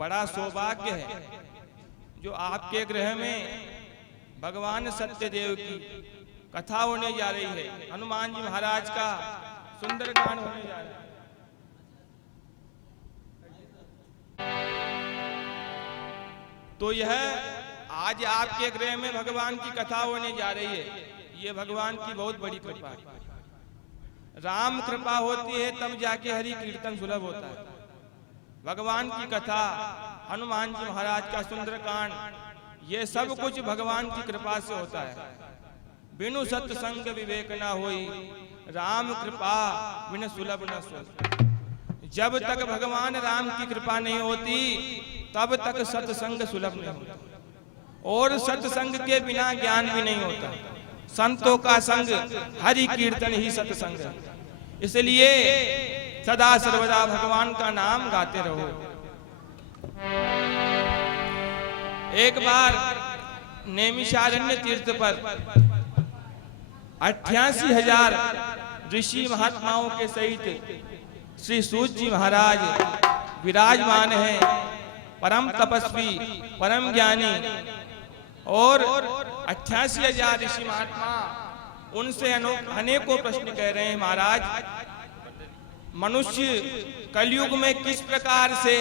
बड़ा सौभाग्य है जो आपके गृह में भगवान सत्यदेव की कथा होने जा रही है। हनुमान जी महाराज का सुंदरकांड होने जा रहा है। तो यह आज आपके गृह में भगवान की कथा होने जा रही है। ये भगवान की बहुत बड़ी कृपा है। राम कृपा होती है तब जाके हरि कीर्तन सुलभ होता है। भगवान की कथा, हनुमान जी महाराज का सुंदरकांड, ये सब कुछ भगवान की कृपा से होता है। बिनु सत्संग विवेक ना होई, राम कृपा बिन सुलभ न सोई। जब तक भगवान राम की कृपा नहीं होती तब तक सत्संग सुलभ नहीं होता, और सत्संग के बिना ज्ञान भी नहीं होता। संतों का संग हरि कीर्तन ही सत्संग है। इसलिए सदा सर्वदा भगवान का नाम गाते रहो। एक बार नैमिषारण्य तीर्थ पर 88,000 ऋषि महात्माओं के सहित श्री सूत जी महाराज विराजमान हैं। परम तपस्वी, परम ज्ञानी, और 88,000 ऋषि महात्मा उनसे अनेकों प्रश्न कह रहे हैं। महाराज, मनुष्य कलयुग में किस प्रकार से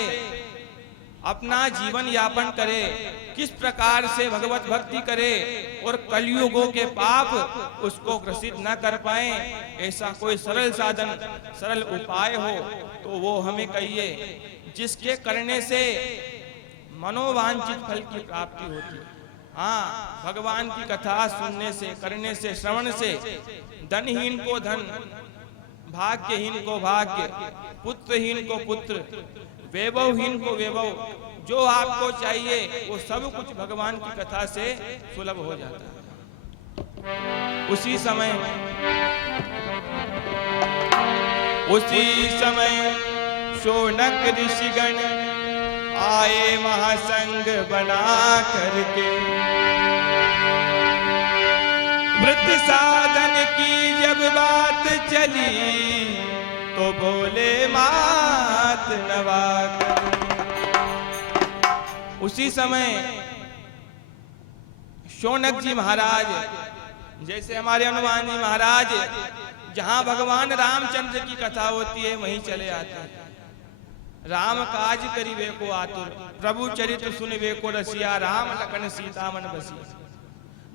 अपना जीवन यापन करे, किस प्रकार से भगवत भक्ति करे और कलयुगों के पाप उसको ग्रसित न कर पाए, ऐसा कोई सरल साधन, सरल उपाय हो तो वो हमें कहिए, जिसके करने से मनोवांछित फल की प्राप्ति होती है। हाँ, भगवान की कथा सुनने से, करने से, श्रवण से धनहीन को धन, भाग्यहीन को भाग्य, पुत्रहीन को पुत्र, वैभवहीन को वैभव, जो आपको चाहिए वो सब कुछ भगवान की कथा से सुलभ हो जाता है। उसी समय शौनक ऋषिगण आए महासंग बना करके, व्रत साधन की जब बात चली तो बोले मात नवा कर। उसी समय शौनक जी महाराज, जैसे हमारे हनुमान जी महाराज जहां भगवान रामचंद्र की कथा होती है वहीं चले आते हैं। राम काज करिवे को आतुर, प्रभु चरित्र सुनिवे को रसिया, राम लखन सीता मन बसिया।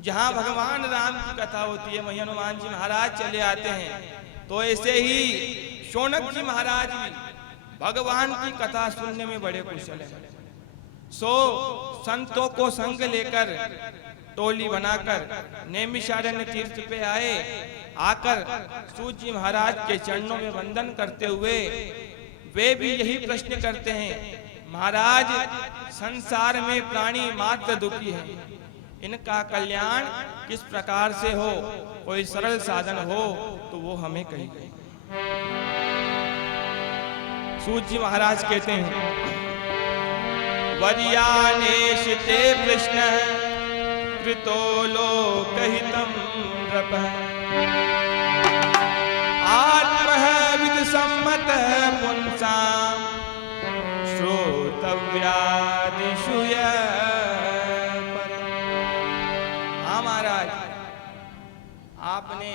जहां भगवान राम की कथा होती है वहीं हनुमान जी महाराज चले आते हैं। तो ऐसे ही शौनक जी महाराज भी भगवान की कथा सुनने में बड़े कुशल हैं। सो संतों को संग लेकर टोली बनाकर नैमिषारण्य तीर्थ पे आए। आकर सूत जी महाराज के चरणों में वंदन करते हुए वे भी यही प्रश्न करते हैं, महाराज, संसार में प्राणी मात्र दुखी हैं, इनका कल्याण किस प्रकार से हो, कोई सरल साधन हो तो वो हमें कहिए। सूत जी महाराज कहते हैं, वर्यानेशिते कृष्ण कृतो लोकहितं नृपः, आत्मः विद सम्मत पुंसां श्रोतव्यादिषु परम्। हाँ महाराज, आपने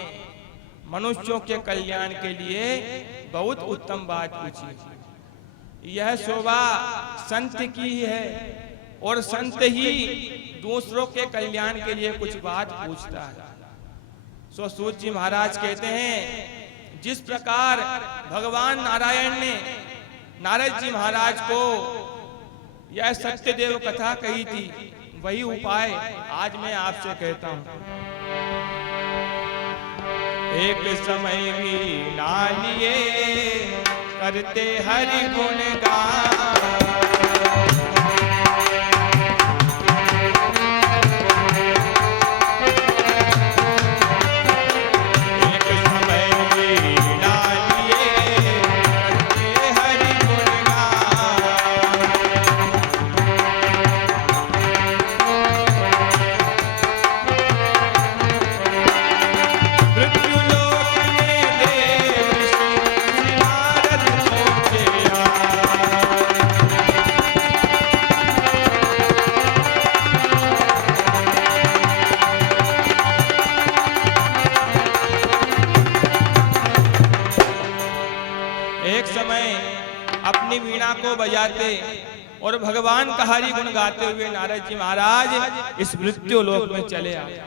मनुष्यों के कल्याण के लिए बहुत उत्तम बात पूछी। यह शोभा संत की है और संत ही दूसरों के कल्याण के लिए कुछ बात पूछता है। सो सूत जी महाराज कहते हैं, जिस प्रकार भगवान नारायण ने नारद जी महाराज को यह सत्यदेव कथा कही थी, वही उपाय आज मैं आपसे कहता हूं। एक समय भी नालिए करते हरि गुण गान, बजाते और भगवान का हरि गुण गाते हुए नारद जी महाराज इस मृत्यु लोक में चले आए।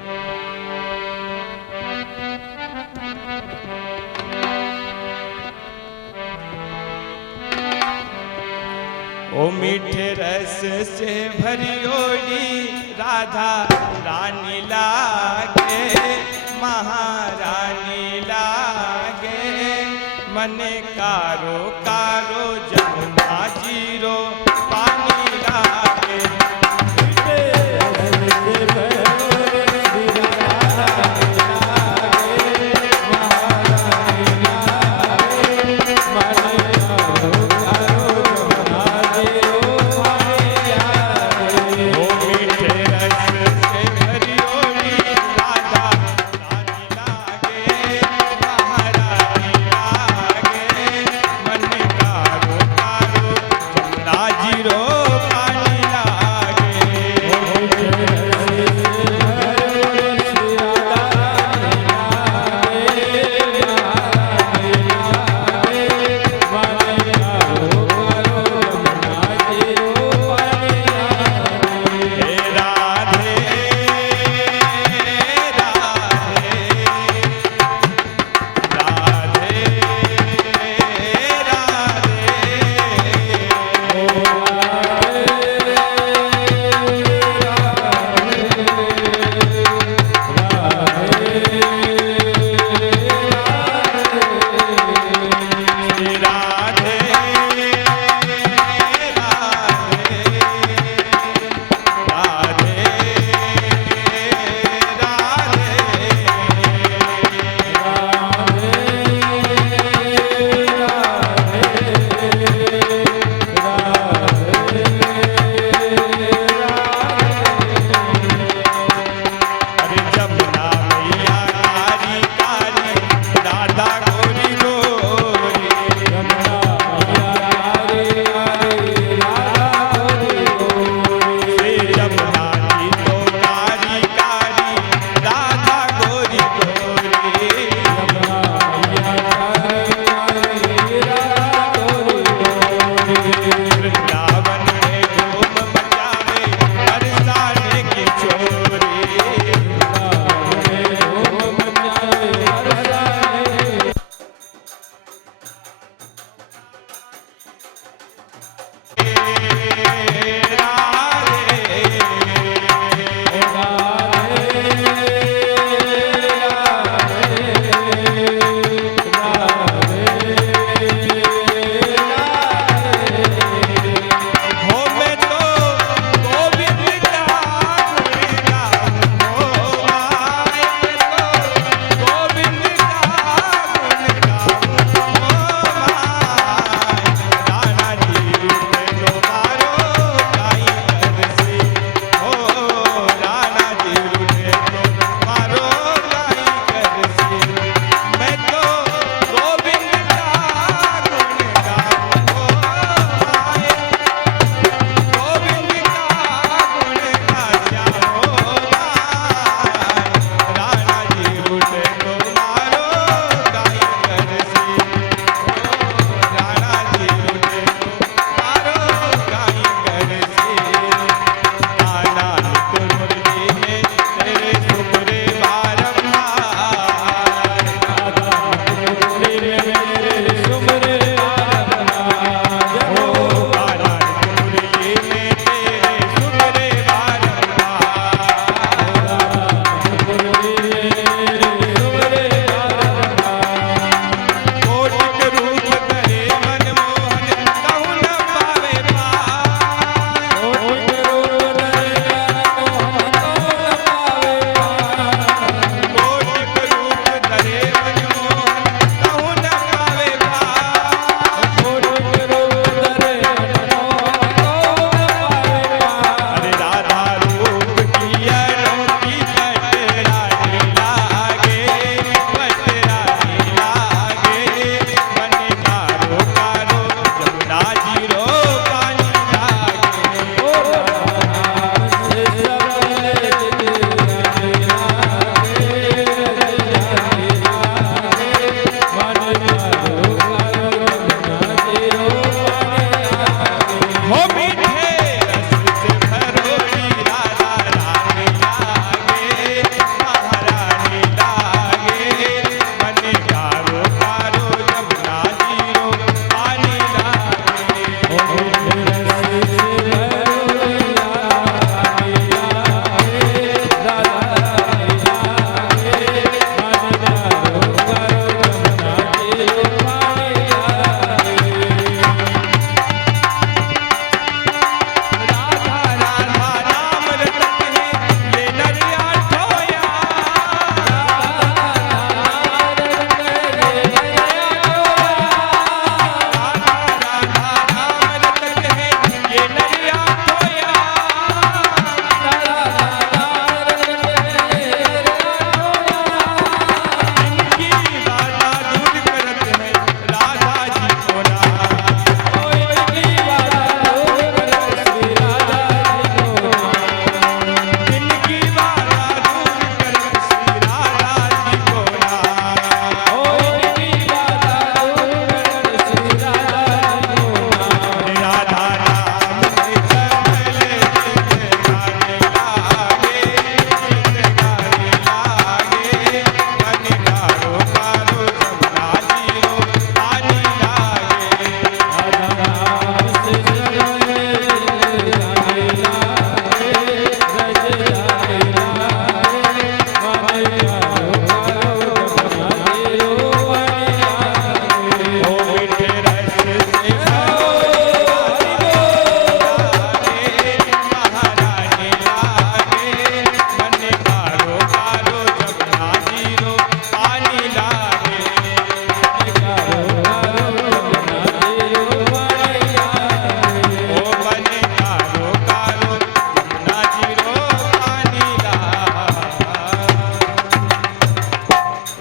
ओ मीठे रस से भरियोड़ी राधा रानी लागे, महारानी लागे, मने कारो कारो जमुना जीरो पानी लागे। मन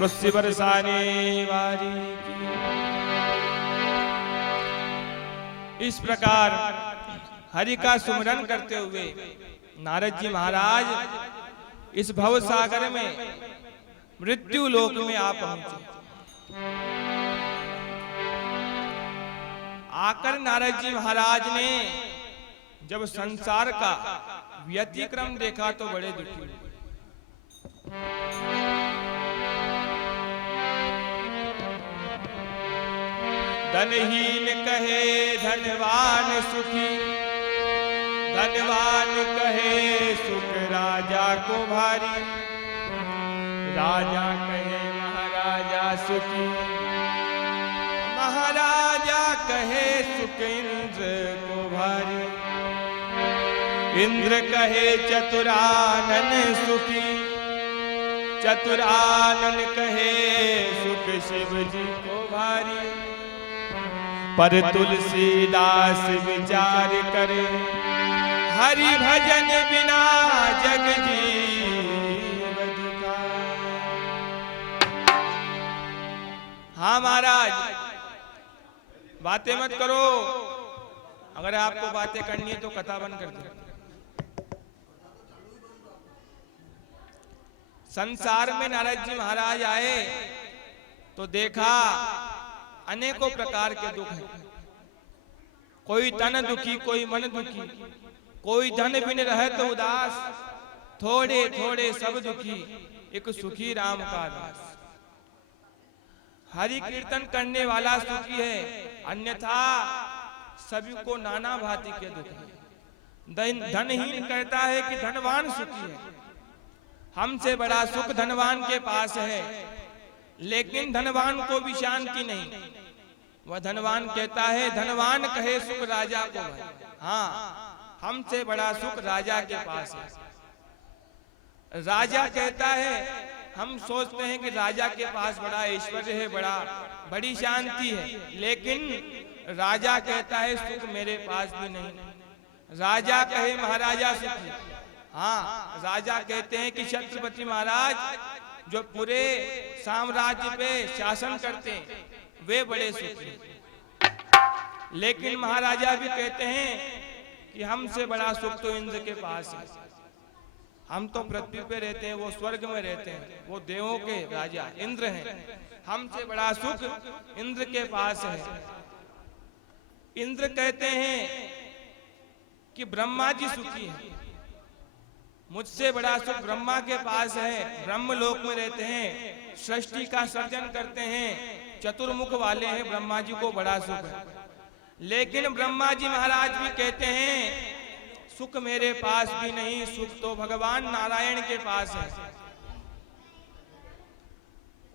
पुष्य बरसाने वाली की। इस प्रकार हरि का सुमिरन करते हुए नारद जी महाराज इस भव सागर में मृत्यु लोक में आ पहुंचे। आकर नारद जी महाराज ने जब संसार का व्यतिक्रम देखा तो बड़े दुखी हुए। धनहीन कहे धनवान सुखी, धनवान कहे सुख राजा को भारी, राजा कहे महाराजा सुखी, महाराजा कहे सुख इंद्र को भारी, इंद्र कहे चतुरानन सुखी, चतुरानन कहे सुख शिव जी को भारी। पर तुलसीदास विचार करे हरि भजन बिना जग जीव दुखार। हाँ महाराज, बातें मत करो, अगर आपको बातें करनी है तो कथा बंद कर दो। संसार में नारद जी महाराज आए तो देखा अनेकों प्रकार के दुख हैं। कोई तन दुखी, कोई मन दुखी, कोई धन बिन रहे तो उदास, थोड़े थोड़े सब दुखी, एक सुखी राम का दास। हरि कीर्तन करने वाला सुखी है, अन्यथा सभी को नाना भांति के दुख है। धनहीन कहता है कि धनवान सुखी है, हमसे बड़ा सुख धनवान के पास है, लेकिन धनवान को भी शांति नहीं। वह धनवान कहता है, धनवान कहे सुख राजा को है। हाँ, हमसे बड़ा सुख राजा के पास है। राजा कहता है, हम सोचते हैं कि राजा के पास बड़ा ऐश्वर्य है, बड़ी शांति है, लेकिन राजा कहता है सुख मेरे पास भी नहीं। राजा कहे महाराजा सुखी। हाँ, राजा कहते हैं कि छत्रपति महाराज जो पूरे साम्राज्य पे शासन करते हैं वे बड़े सुखी। लेकिन महाराजा भी कहते हैं कि हमसे बड़ा सुख तो इंद्र के पास है। हम तो पृथ्वी पे रहते हैं, वो स्वर्ग में रहते हैं, वो देवों के राजा इंद्र हैं। हमसे बड़ा सुख इंद्र के पास है। इंद्र कहते हैं कि ब्रह्मा जी सुखी हैं, मुझसे बड़ा सुख ब्रह्मा के पास है। ब्रह्मलोक में रहते हैं, सृष्टि का सर्जन करते हैं, चतुर्मुख वाले हैं, ब्रह्मा जी को बड़ा सुख है। लेकिन ब्रह्मा जी महाराज भी कहते हैं सुख मेरे पास भी नहीं, सुख तो भगवान नारायण के पास है।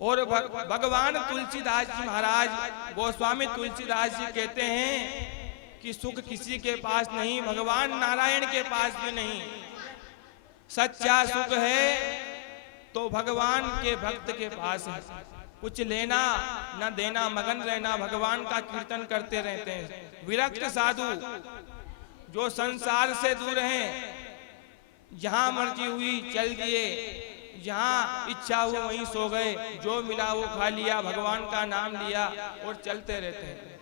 और भगवान तुलसीदास जी महाराज, गोस्वामी तुलसीदास जी कहते हैं कि सुख किसी के पास नहीं, भगवान नारायण के पास भी नहीं। सच्चा सुख है तो भगवान के भक्त के पास है। कुछ लेना न देना, मगन रहना, भगवान का कीर्तन करते रहते हैं। विरक्त साधु जो संसार से दूर हैं, जहां मर्जी हुई चल दिए, जहां इच्छा हुई वहीं सो गए, जो मिला वो खा लिया, भगवान का नाम लिया और चलते रहते हैं।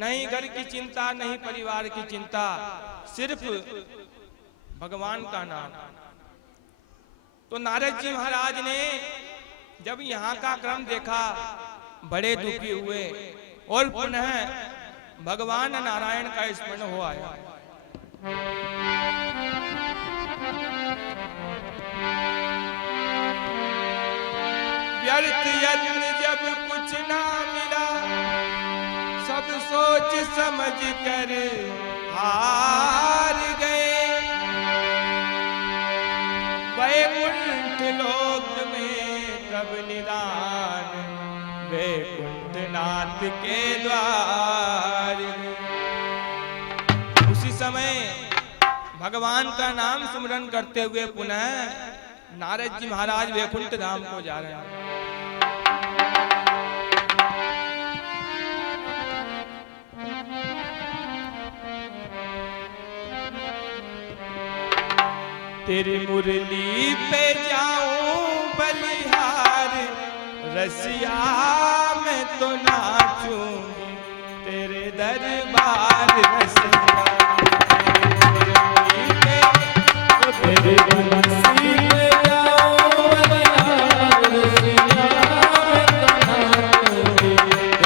नहीं घर की चिंता, नहीं परिवार की चिंता, सिर्फ भगवान का नाम। तो नारद जी महाराज ने जब यहाँ का क्रम देखा बड़े दुखी हुए और पुनः भगवान नारायण का स्मरण हो आया। व्यर्थ यत्न जब कुछ ना मिला, सब सोच समझ कर हार गए। वैकुंठ लोक में कब निदान, वैकुंठनाथ के द्वार। उसी समय भगवान का नाम सुमरन करते हुए पुनः नारद जी महाराज वैकुंठ धाम को जा रहे हैं। तेरी मुरली पे जाऊं बलिहार, रसिया मैं तो नाचूंगी तेरे दरबार रसिया, तेरे बंसी में जाऊं बलिहार रसिया,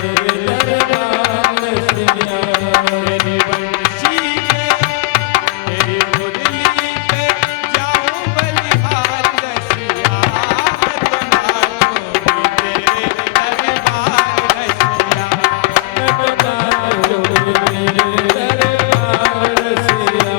तेरे दरबार रसिया, तेरी बंसी पे तेरी मुरली पे जाऊं बलिहार रसिया, मैं तो नाचूंगी तेरे दरबार रसिया, मैं तो नाचूंगी तेरे दरबार रसिया।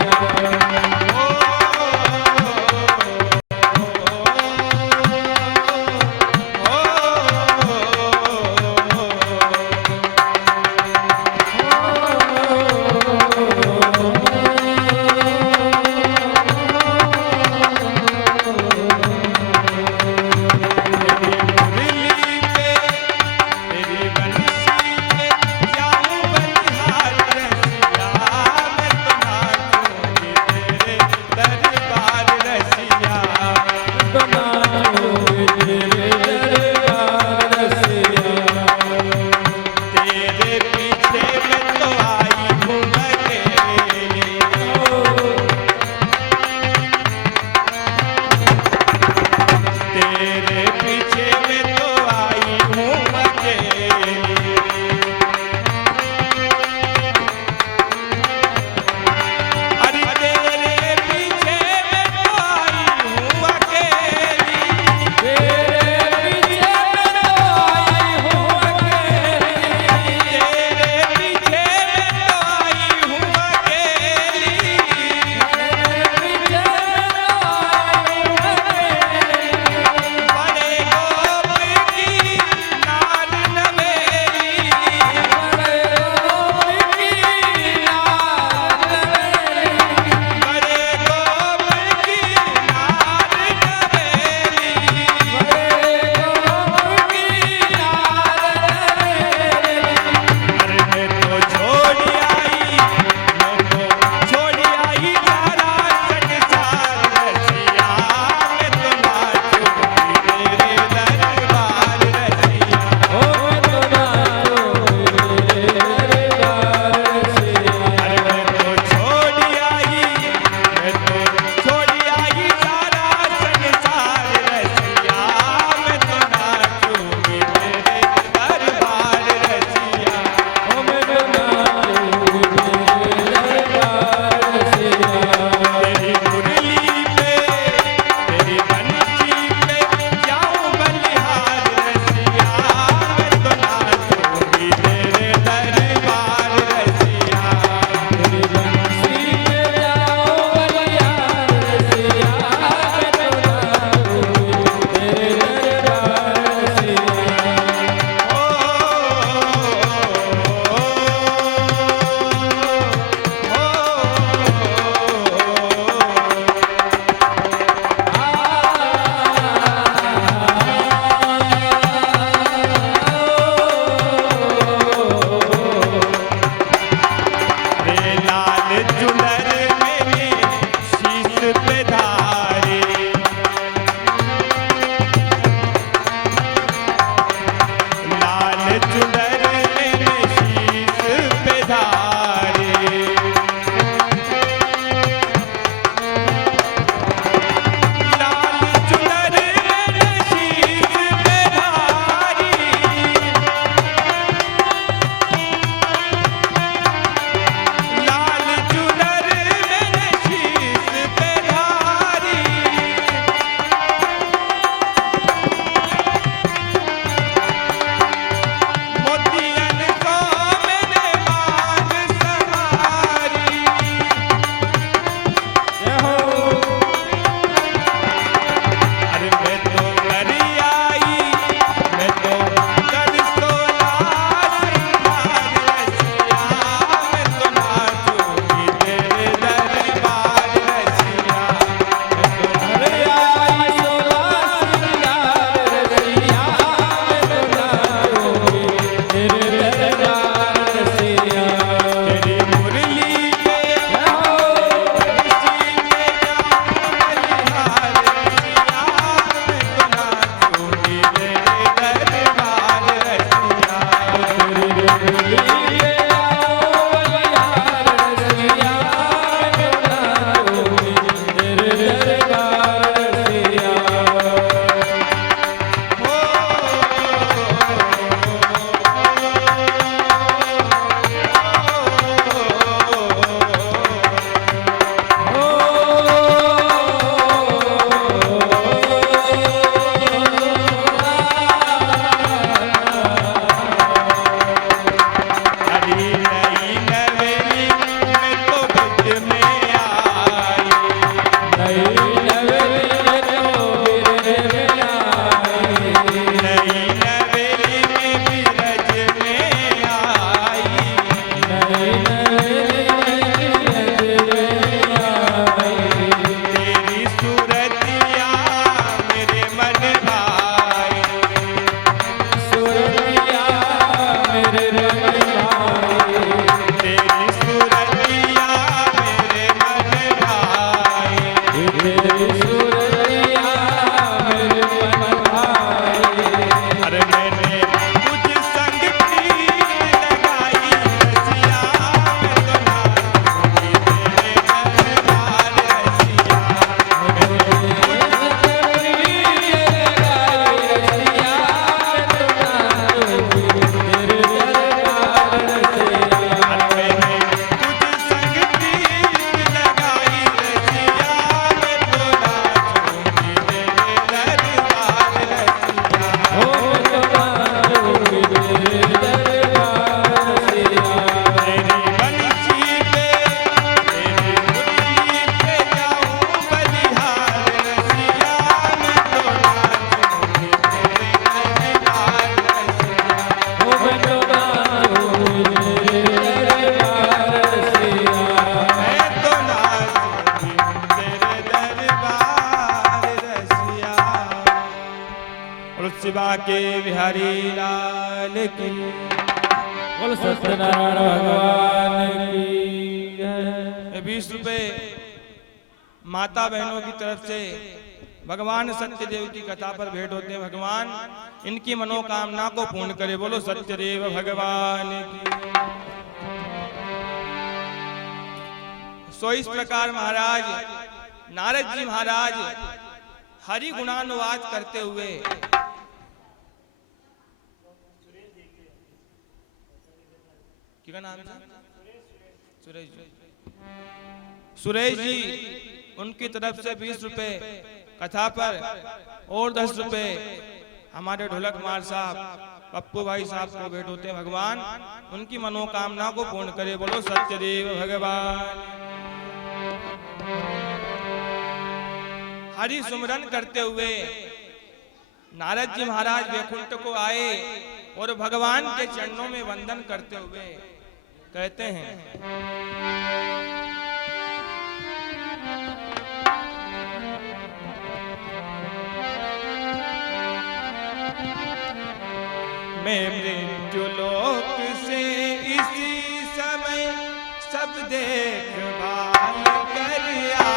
और शिवा के बिहारी लाल की, बोल सत्यनारायण भगवान की जय। 20 रुपए माता बहनों की तरफ से भगवान सत्यदेव की कथा पर भेंट होते हैं। भगवान इनकी मनोकामना को पूर्ण करे। बोलो सत्यदेव भगवान की। सो इस प्रकार महाराज नारद जी महाराज हरि गुणानुवाद करते हुए क्या नाम था? सुरेश जी उनकी तरफ से 20 रुपए कथा पर और 10 रुपए हमारे ढोलक मार साहब पप्पू भाई साहब को भेंट होते हैं। भगवान उनकी मनोकामना को पूर्ण करे। बोलो सत्यदेव भगवान। हरि सुमरन करते हुए नारद जी महाराज वैकुंठ को आए और भगवान के चरणों में वंदन करते हुए कहते हैं, मैं मृत्यु लोक से इसी समय सब देखभाल कर आया।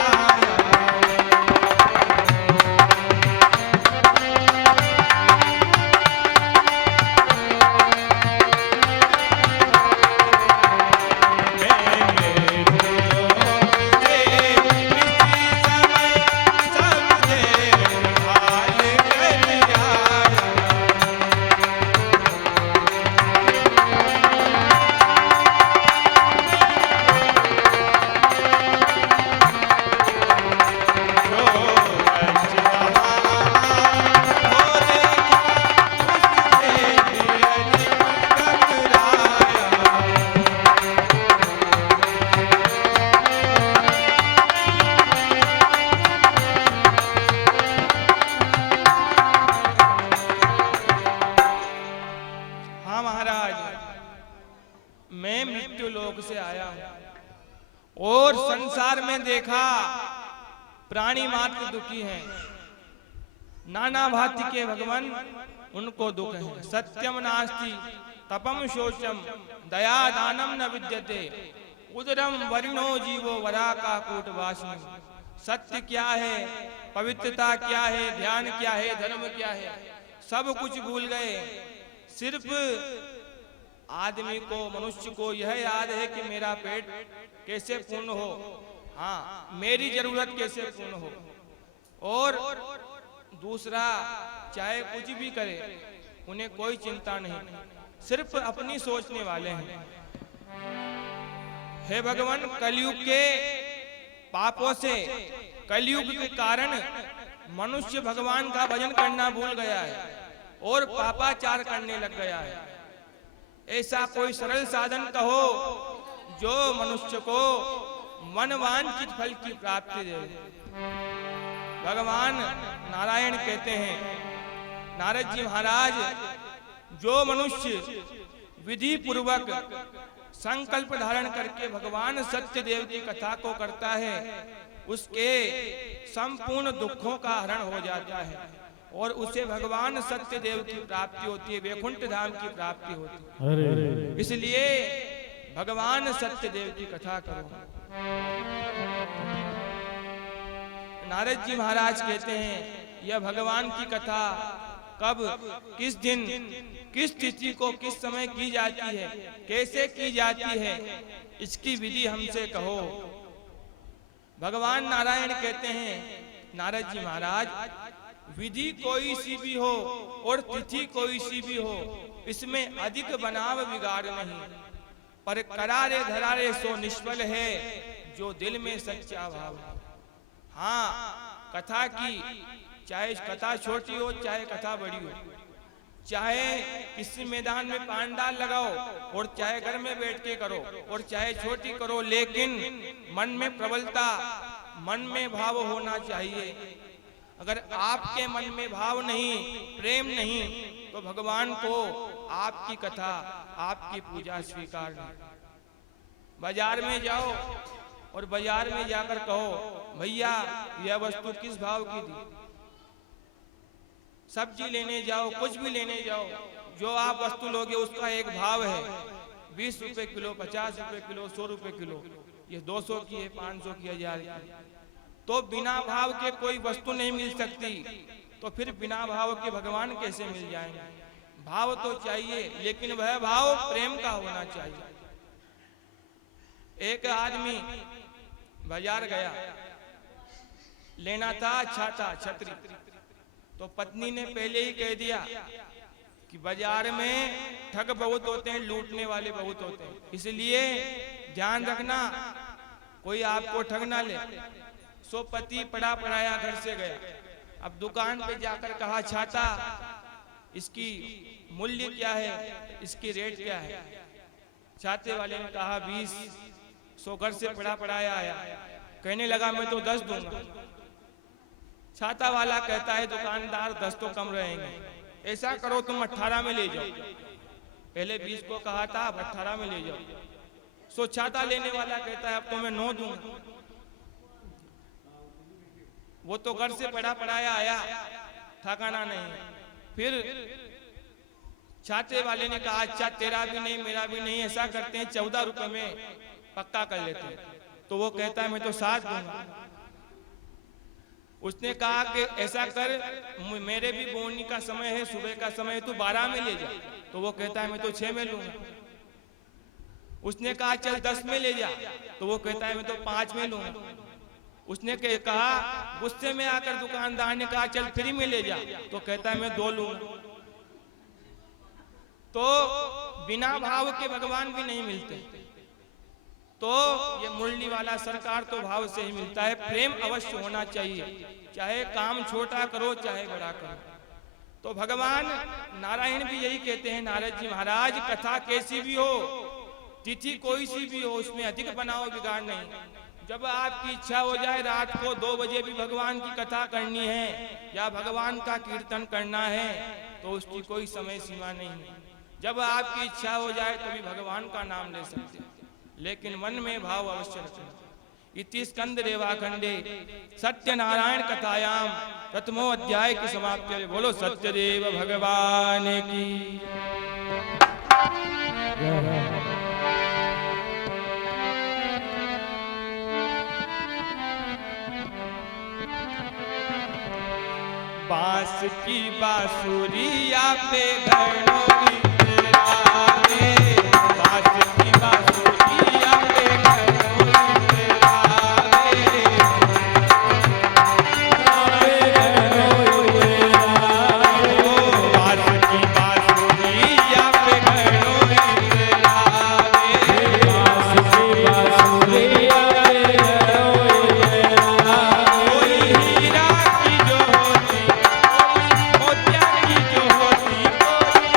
और संसार में देखा प्राणी मात्र दुखी हैं, नाना भांति के भगवान उनको दुख है। सत्यम नास्ति तपम शोचम दया दानम न विद्यते उदरम वरिणो जीवो वरा का कूट वासनी। सत्य क्या है, पवित्रता क्या है, ध्यान क्या है, धर्म क्या है, सब कुछ भूल गए। सिर्फ आदमी को, मनुष्य को यह याद है कि मेरा पेट कैसे पूर्ण हो, हाँ मेरी जरूरत कैसे पूर्ण हो, और दूसरा चाहे कुछ भी करे उन्हें कोई चिंता नहीं, सिर्फ अपनी सोचने वाले हैं। हे भगवान, कलयुग के पापों से, कलयुग के कारण मनुष्य भगवान का भजन करना भूल गया है और पापाचार करने लग गया है। ऐसा कोई सरल साधन कहो जो मनुष्य को मनवांछित फल की प्राप्ति दे। भगवान नारायण कहते हैं, नारद जी महाराज, जो मनुष्य विधि पूर्वक संकल्प धारण करके भगवान सत्यदेव की कथा को करता है उसके संपूर्ण दुखों का हरण हो जाता है और उसे भगवान सत्यदेव की प्राप्ति होती है, वैकुंठ धाम की प्राप्ति होती है। इसलिए भगवान सत्यदेव की कथा करो। नारद जी महाराज कहते हैं, यह भगवान की कथा कब, किस दिन, किस तिथि को, किस समय की जाती है, कैसे की जाती है, इसकी विधि हमसे कहो। भगवान नारायण कहते हैं, नारद जी महाराज, विधि कोई सी भी हो और तिथि कोई सी भी हो, इसमें अधिक बनाव बिगाड़ नहीं, पर करारे धरारे सो निष्फल है जो दिल में सच्चा भाव। हाँ, कथा की चाहे कथा छोटी हो चाहे कथा बड़ी हो, चाहे किसी मैदान में पांडाल लगाओ और चाहे घर में बैठ के करो और चाहे छोटी करो, लेकिन मन में प्रबलता, मन में भाव होना चाहिए। अगर आपके मन में भाव नहीं, प्रेम नहीं, तो भगवान को आपकी कथा, आपकी पूजा स्वीकार नहीं। बाजार में जाओ और बाजार में जाकर कहो, भैया यह वस्तु किस भाव की थी, सब्जी लेने जाओ, कुछ भी लेने जाओ, जो आप वस्तु लोगे उसका एक भाव है, 20 रुपए किलो, 50 रुपए किलो, 100 रुपए किलो, ये 200 की है, 500 की, 1000 की। तो बिना भाव के कोई वस्तु नहीं मिल सकती, तो फिर बिना भाव के भगवान कैसे मिल जाएंगे? भाव तो चाहिए, लेकिन वह भाव प्रेम का होना चाहिए। एक आदमी बाजार गया, लेना था छाता, छतरी, तो पत्नी ने पहले ही कह दिया कि बाजार में ठग बहुत होते हैं, लूटने वाले बहुत होते हैं, इसलिए ध्यान रखना कोई आपको ठग ना ले। सो पति पड़ा पड़ाया घर से गया। अब दुकान पे जाकर कहा, छाता इसकी मूल्य क्या है, इसकी रेट क्या है? छाते वाले ने कहा 20। सो घर से पड़ा पड़ाया आया, कहने लगा मैं तो 10 दूंगा। छाता वाला कहता है दुकानदार 10 तो कम रहेंगे, ऐसा करो तुम 18 में ले जाओ, पहले 20 को कहा था, अब 18 में ले जाओ। सो छाता लेने वाला कहता है अब तो मैं 9 दूंगा। वो तो घर से पड़ा पड़ाया आया, ठकाना नहीं। फिर छाते वाले ने कहा अच्छा तेरा भी नहीं मेरा भी नहीं, ऐसा करते हैं 14 रुपए में पक्का कर लेते हैं। तो वो कहता है मैं तो 7 दूंगा। उसने कहा कि ऐसा कर, मेरे भी बोनी का समय है, सुबह का समय, तू 12 में ले जा। तो वो कहता है मैं तो 6 में लूंगा। उसने कहा चल 10 में ले जा। तो वो कहता है मैं तो 5 में लूंगा। उसने कहा, गुस्से में आकर दुकानदार ने कहा चल फ्री में ले जा। तो कहता है मैं 2 लूंगा। तो बिना भाव के भगवान भी नहीं मिलते। तो ये मुरली वाला सरकार तो भाव से ही मिलता है। प्रेम अवश्य होना चाहिए, चाहे काम छोटा करो चाहे बड़ा करो। तो भगवान नारायण भी यही कहते हैं, नारद जी महाराज कथा कैसी भी हो, तिथि कोई सी भी हो, उसमें अधिक बनाओ बिगाड़ नहीं। जब आपकी इच्छा हो जाए रात को 2 बजे भी भगवान की कथा करनी है या भगवान का कीर्तन करना है तो उसकी कोई समय सीमा नहीं है। जब आपकी इच्छा हो जाए तभी भगवान का नाम ले सकते हैं, लेकिन मन में भाव अवश्य रखना। इति स्कंद रेवाखंडे सत्यनारायण कथायाम प्रथमो अध्याय की समाप्ति। बोलो सत्यदेव भगवान की। बांस की बांसुरिया पे घड़ोली तेरावे, बांस की बांसुरिया पे घड़ोली तेरावे, बांस की बांसुरिया पे घड़ोली तेरावे, बांस की बांसुरिया पे घड़ोली तेरावे। कोई हीरा की जो होती, मोतिया की जो होती, कोई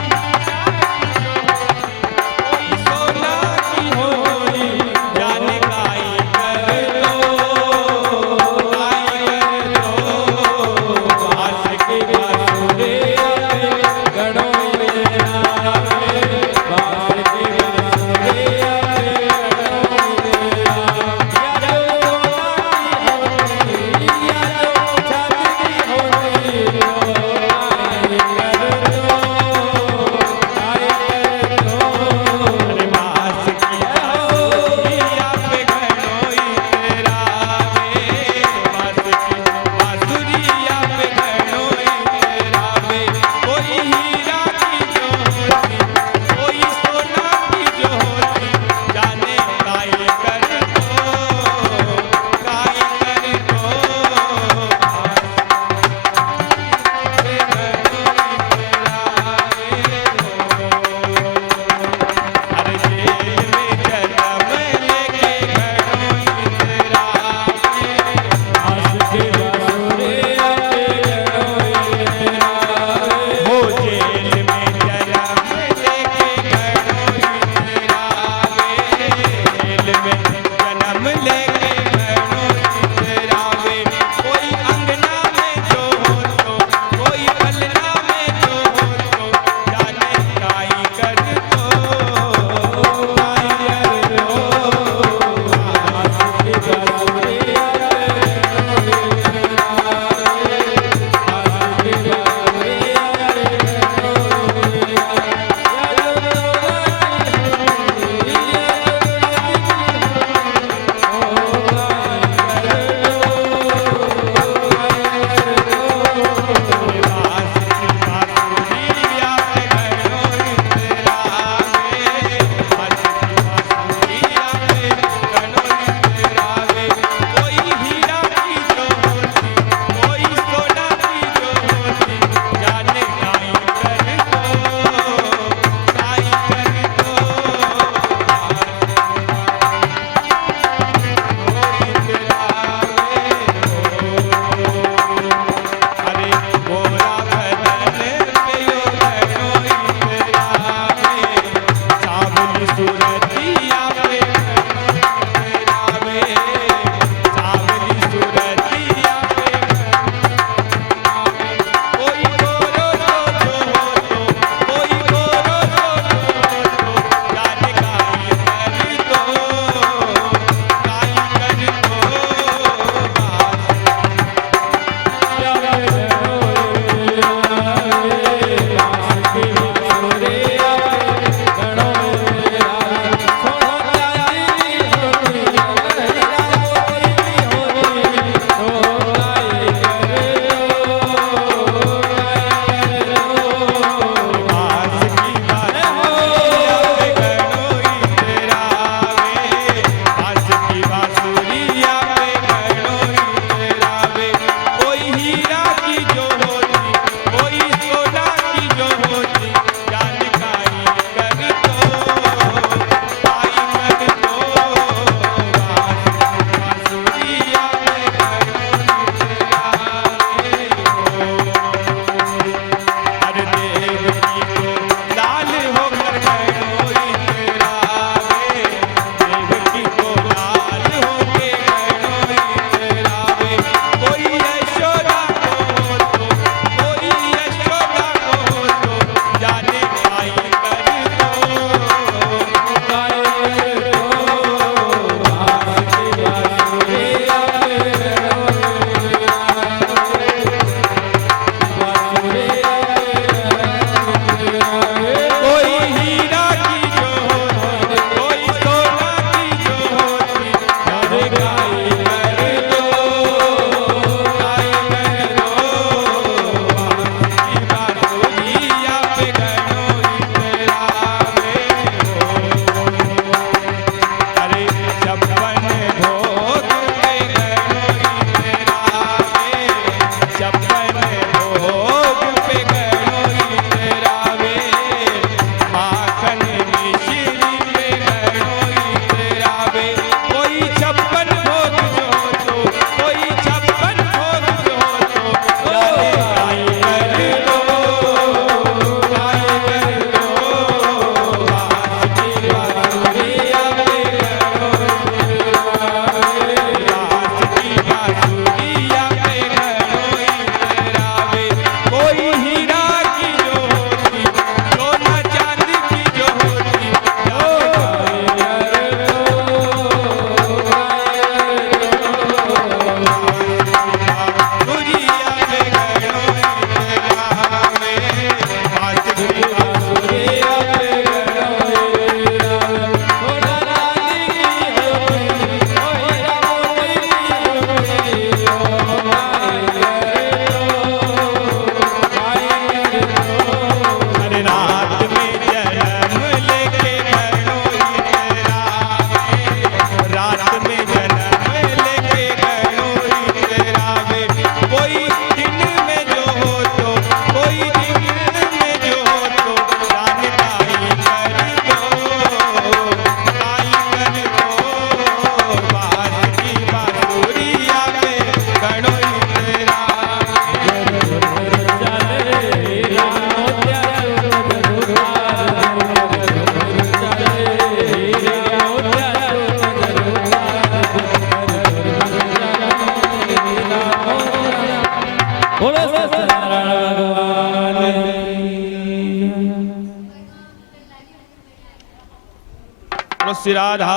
श्री राधा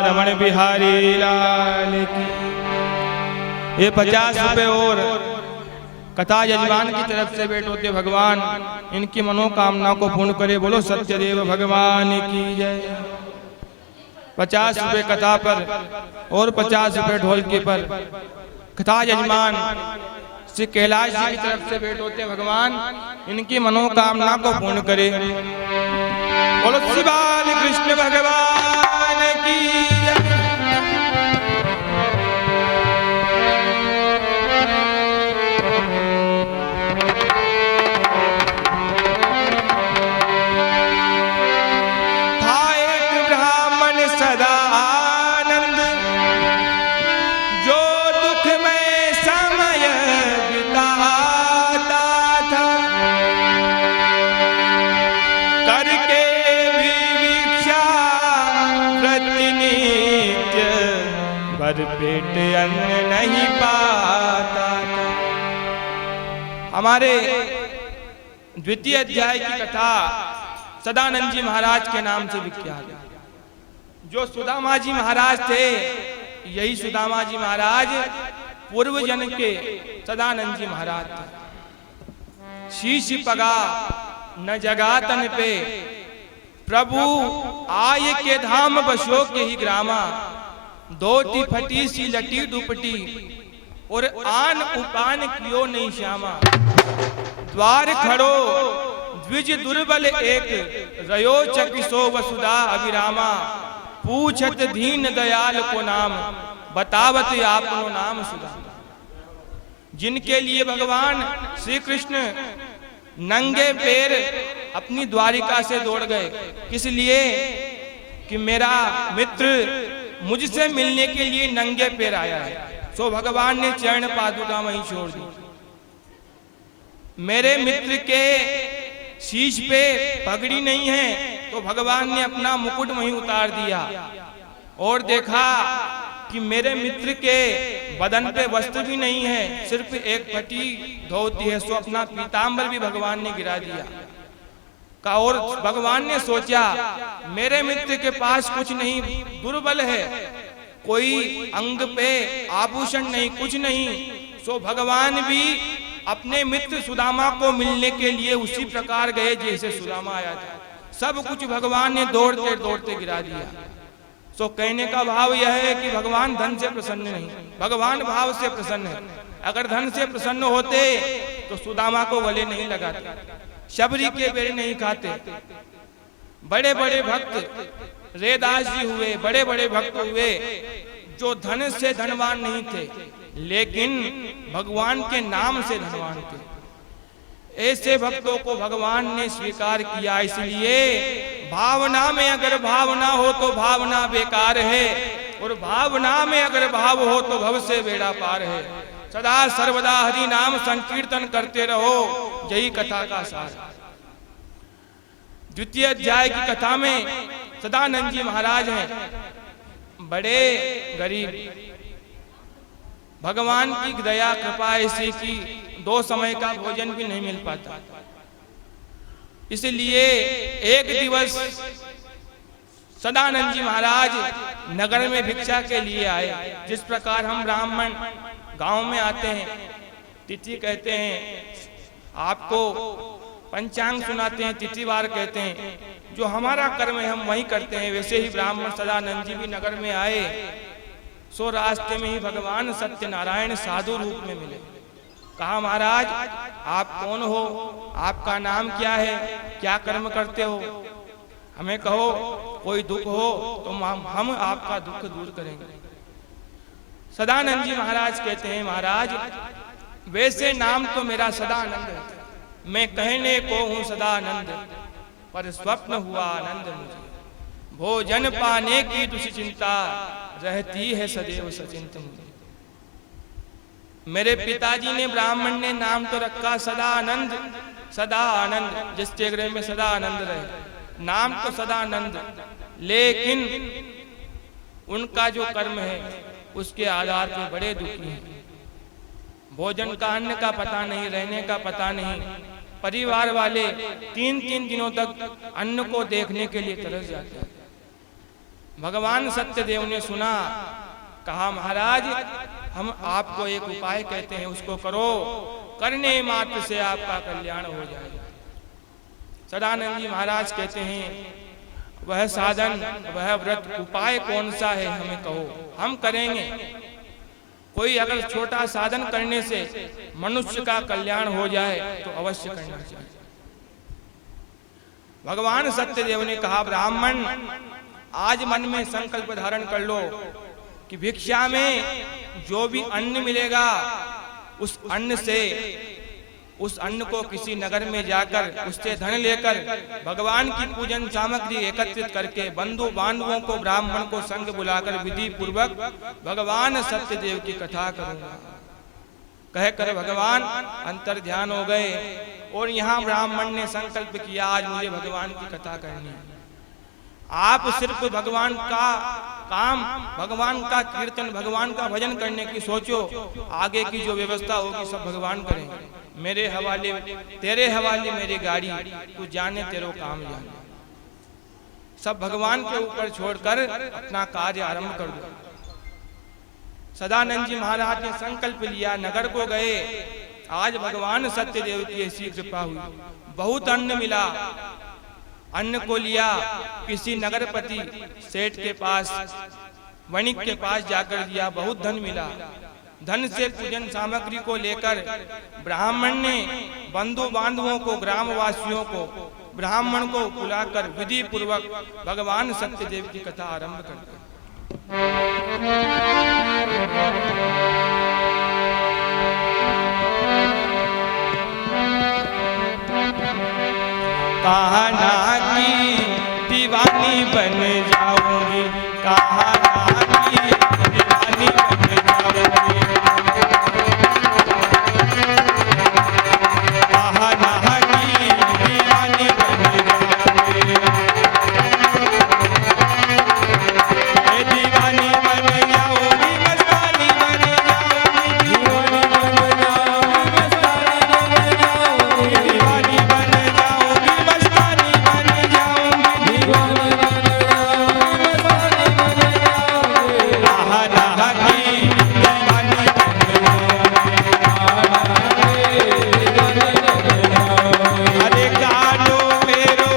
रमण बिहारी लाल की। ये 50 रुपए और कथा यजमान की तरफ से भेंट होते भगवान इनकी मनोकामना को पूर्ण करे। बोलो सत्यदेव भगवान की जय। 50 रुपए कथा पर और 50 रुपए ढोलकी पर कथा यजमान श्री कैलाश जी की तरफ से भेंट होते भगवान इनकी मनोकामना को पूर्ण करे। बोलो श्री बाल कृष्ण भगवान की जय। था एक ब्राह्मण सदा आनंद जो दुख में समय बिताता था। करके भी भिक्षा प्रतिनित्य भर पेट अन्न नहीं पाता था। हमारे द्वितीय अध्याय की कथा सदानंद जी महाराज के नाम से विख्यात है। जो सुदामा जी महाराज थे यही सुदामा जी महाराज पूर्व जन्म के सदानंद जी महाराज थे। शीश पगा न जगा तन पे प्रभु आय के धाम बसो के ही ग्रामा। धोती फटी सी लटी दुपटी और आन उपान कियो नहीं श्यामा। द्वार खड़ो द्विज दुर्बल एक रयो चकिसो वसुधा अभिरामा। पूछत दीन दयाल को नाम बतावत आपनो नाम सुधा। जिनके लिए भगवान श्री कृष्ण नंगे पैर अपनी द्वारिका से दौड़ गए, किस लिए कि मेरा मित्र मुझसे मिलने के लिए नंगे पैर आया है। सो भगवान ने चरण पादुका वहीं छोड़ दी। मेरे मित्र के शीश पे पगड़ी नहीं है तो भगवान ने अपना मुकुट वहीं उतार दिया और देखा कि मेरे मित्र के बदन पे वस्त्र भी नहीं है, सिर्फ एक फटी धोती है। सो अपना पीतांबर भी भगवान ने गिरा दिया का। और भगवान ने सोचा मेरे मित्र के पास कुछ नहीं, दुर्बल है, कोई अंग पे आभूषण नहीं, कुछ नहीं। सो भगवान भी अपने मित्र सुदामा को मिलने के लिए उसी प्रकार गए जैसे सुदामा आया था। सब कुछ भगवान ने दौड़ते दौड़ते गिरा दिया। सो कहने का भाव यह है कि भगवान धन से प्रसन्न नहीं, भगवान भाव से प्रसन्न है। अगर धन से प्रसन्न होते तो सुदामा को गले नहीं लगाते, शबरी के बेर नहीं खाते। बड़े बड़े भक्त रेदास जी हुए, बड़े बड़े भक्त हुए जो धन से धनवान नहीं थे लेकिन भगवान के नाम से धनवान थे। ऐसे भक्तों को भगवान ने स्वीकार किया। इसलिए भावना में अगर भावना हो तो भावना बेकार है, और भावना में अगर भाव हो तो भव से बेड़ा पार है। सदा सर्वदा हरि नाम संकीर्तन करते रहो, यही कथा का सार। द्वितीय अध्याय की कथा में सदानंद जी महाराज हैं, बड़े गरीब। भगवान की दया कृपा ऐसी कि 2 समय का भोजन भी नहीं मिल पाता। इसलिए एक दिवस सदानंद जी महाराज नगर में भिक्षा के लिए आए। जिस प्रकार हम ब्राह्मण गांव में आते हैं, तिथि कहते हैं, आपको पंचांग सुनाते हैं, तिथिवार कहते हैं, जो हमारा कर्म है हम वही करते हैं। वैसे ही ब्राह्मण सदानंद जी भी नगर में आए। सो रास्ते में ही भगवान सत्यनारायण साधु रूप में मिले। कहा महाराज आप कौन हो, आपका नाम क्या है, क्या कर्म करते हो, हमें कहो, कोई दुख हो तो हम आपका दुख दूर करेंगे। सदानंद जी महाराज कहते हैं महाराज वैसे नाम तो मेरा सदानंद है, मैं कहने को हूँ सदानंद, पर स्वप्न हुआ आनंद मुझे। भोजन पाने की तुझे चिंता रहती है सदैव सचिंत मुझे। मेरे पिताजी ने ब्राह्मण ने नाम तो रखा सदा आनंद, सदा आनंद, जिसके गृह में सदा आनंद रहे। नाम तो सदा आनंद, लेकिन उनका जो कर्म है उसके आधार पर बड़े दुखी हैं। भोजन का, अन्न का पता नहीं, रहने का पता नहीं। परिवार वाले 3-3 दिनों तक अन्न को देखने के लिए तरस जाते हैं। भगवान सत्यदेव ने सुना, कहा महाराज हम आपको एक उपाय कहते हैं, उसको करो, करने मात्र से आपका कल्याण हो जाएगा। सदानंद जी महाराज कहते हैं वह साधन, वह व्रत, उपाय कौन सा है हमें कहो, हम करेंगे। कोई अगर छोटा साधन करने से मनुष्य का कल्याण हो जाए तो अवश्य करना चाहिए। भगवान सत्यदेव ने कहा ब्राह्मण आज मन में संकल्प धारण कर लो कि भिक्षा में जो भी अन्न मिलेगा उस अन्न से, उस अन्न को किसी नगर में जाकर उससे धन लेकर भगवान की पूजन सामग्री एकत्रित करके बंधु बांधवों को, ब्राह्मण को संग बुलाकर विधि पूर्वक भगवान सत्यदेव की कथा करूंगा। कहकर भगवान अंतर ध्यान हो गए और यहाँ ब्राह्मण ने संकल्प किया आज मुझे भगवान की कथा करनी है। आप सिर्फ भगवान का काम, भगवान का कीर्तन, भगवान का भजन करने की सोचो, आगे की जो व्यवस्था होगी सब भगवान करेंगे। मेरे हवाले, तेरे हवाले मेरी गाड़ी, तू जाने तेरो काम जाने। सब भगवान के ऊपर छोड़कर अपना कार्य आरंभ कर दो। सदानंद जी महाराज ने संकल्प लिया, नगर को गए। आज भगवान सत्यदेव की ऐसी कृपा हुई, बहुत अन्न मिला। अन्न को लिया, किसी नगरपति सेठ के पास, वणिक के पास जाकर दिया, बहुत धन मिला। धन से पूजन सामग्री को लेकर ब्राह्मण ने बंधु बांधवों को, ग्रामवासियों को, ब्राह्मण को बुलाकर विधि पूर्वक भगवान सत्यदेव की कथा आरंभ कर दी। कहना की दीवानी बन जाऊंगी, कहना की दीवानी बन जाऊंगी, कहना की दीवानी बन जाऊंगी, ये दीवानी बन जाऊंगी, मस्तानी बन जाऊंगी, दीवानी बन जाऊंगी, दीवानी बन जाऊंगी, मस्तानी बन जाऊंगी, दीवानी बन जाऊंगी, अरे कालो मेरो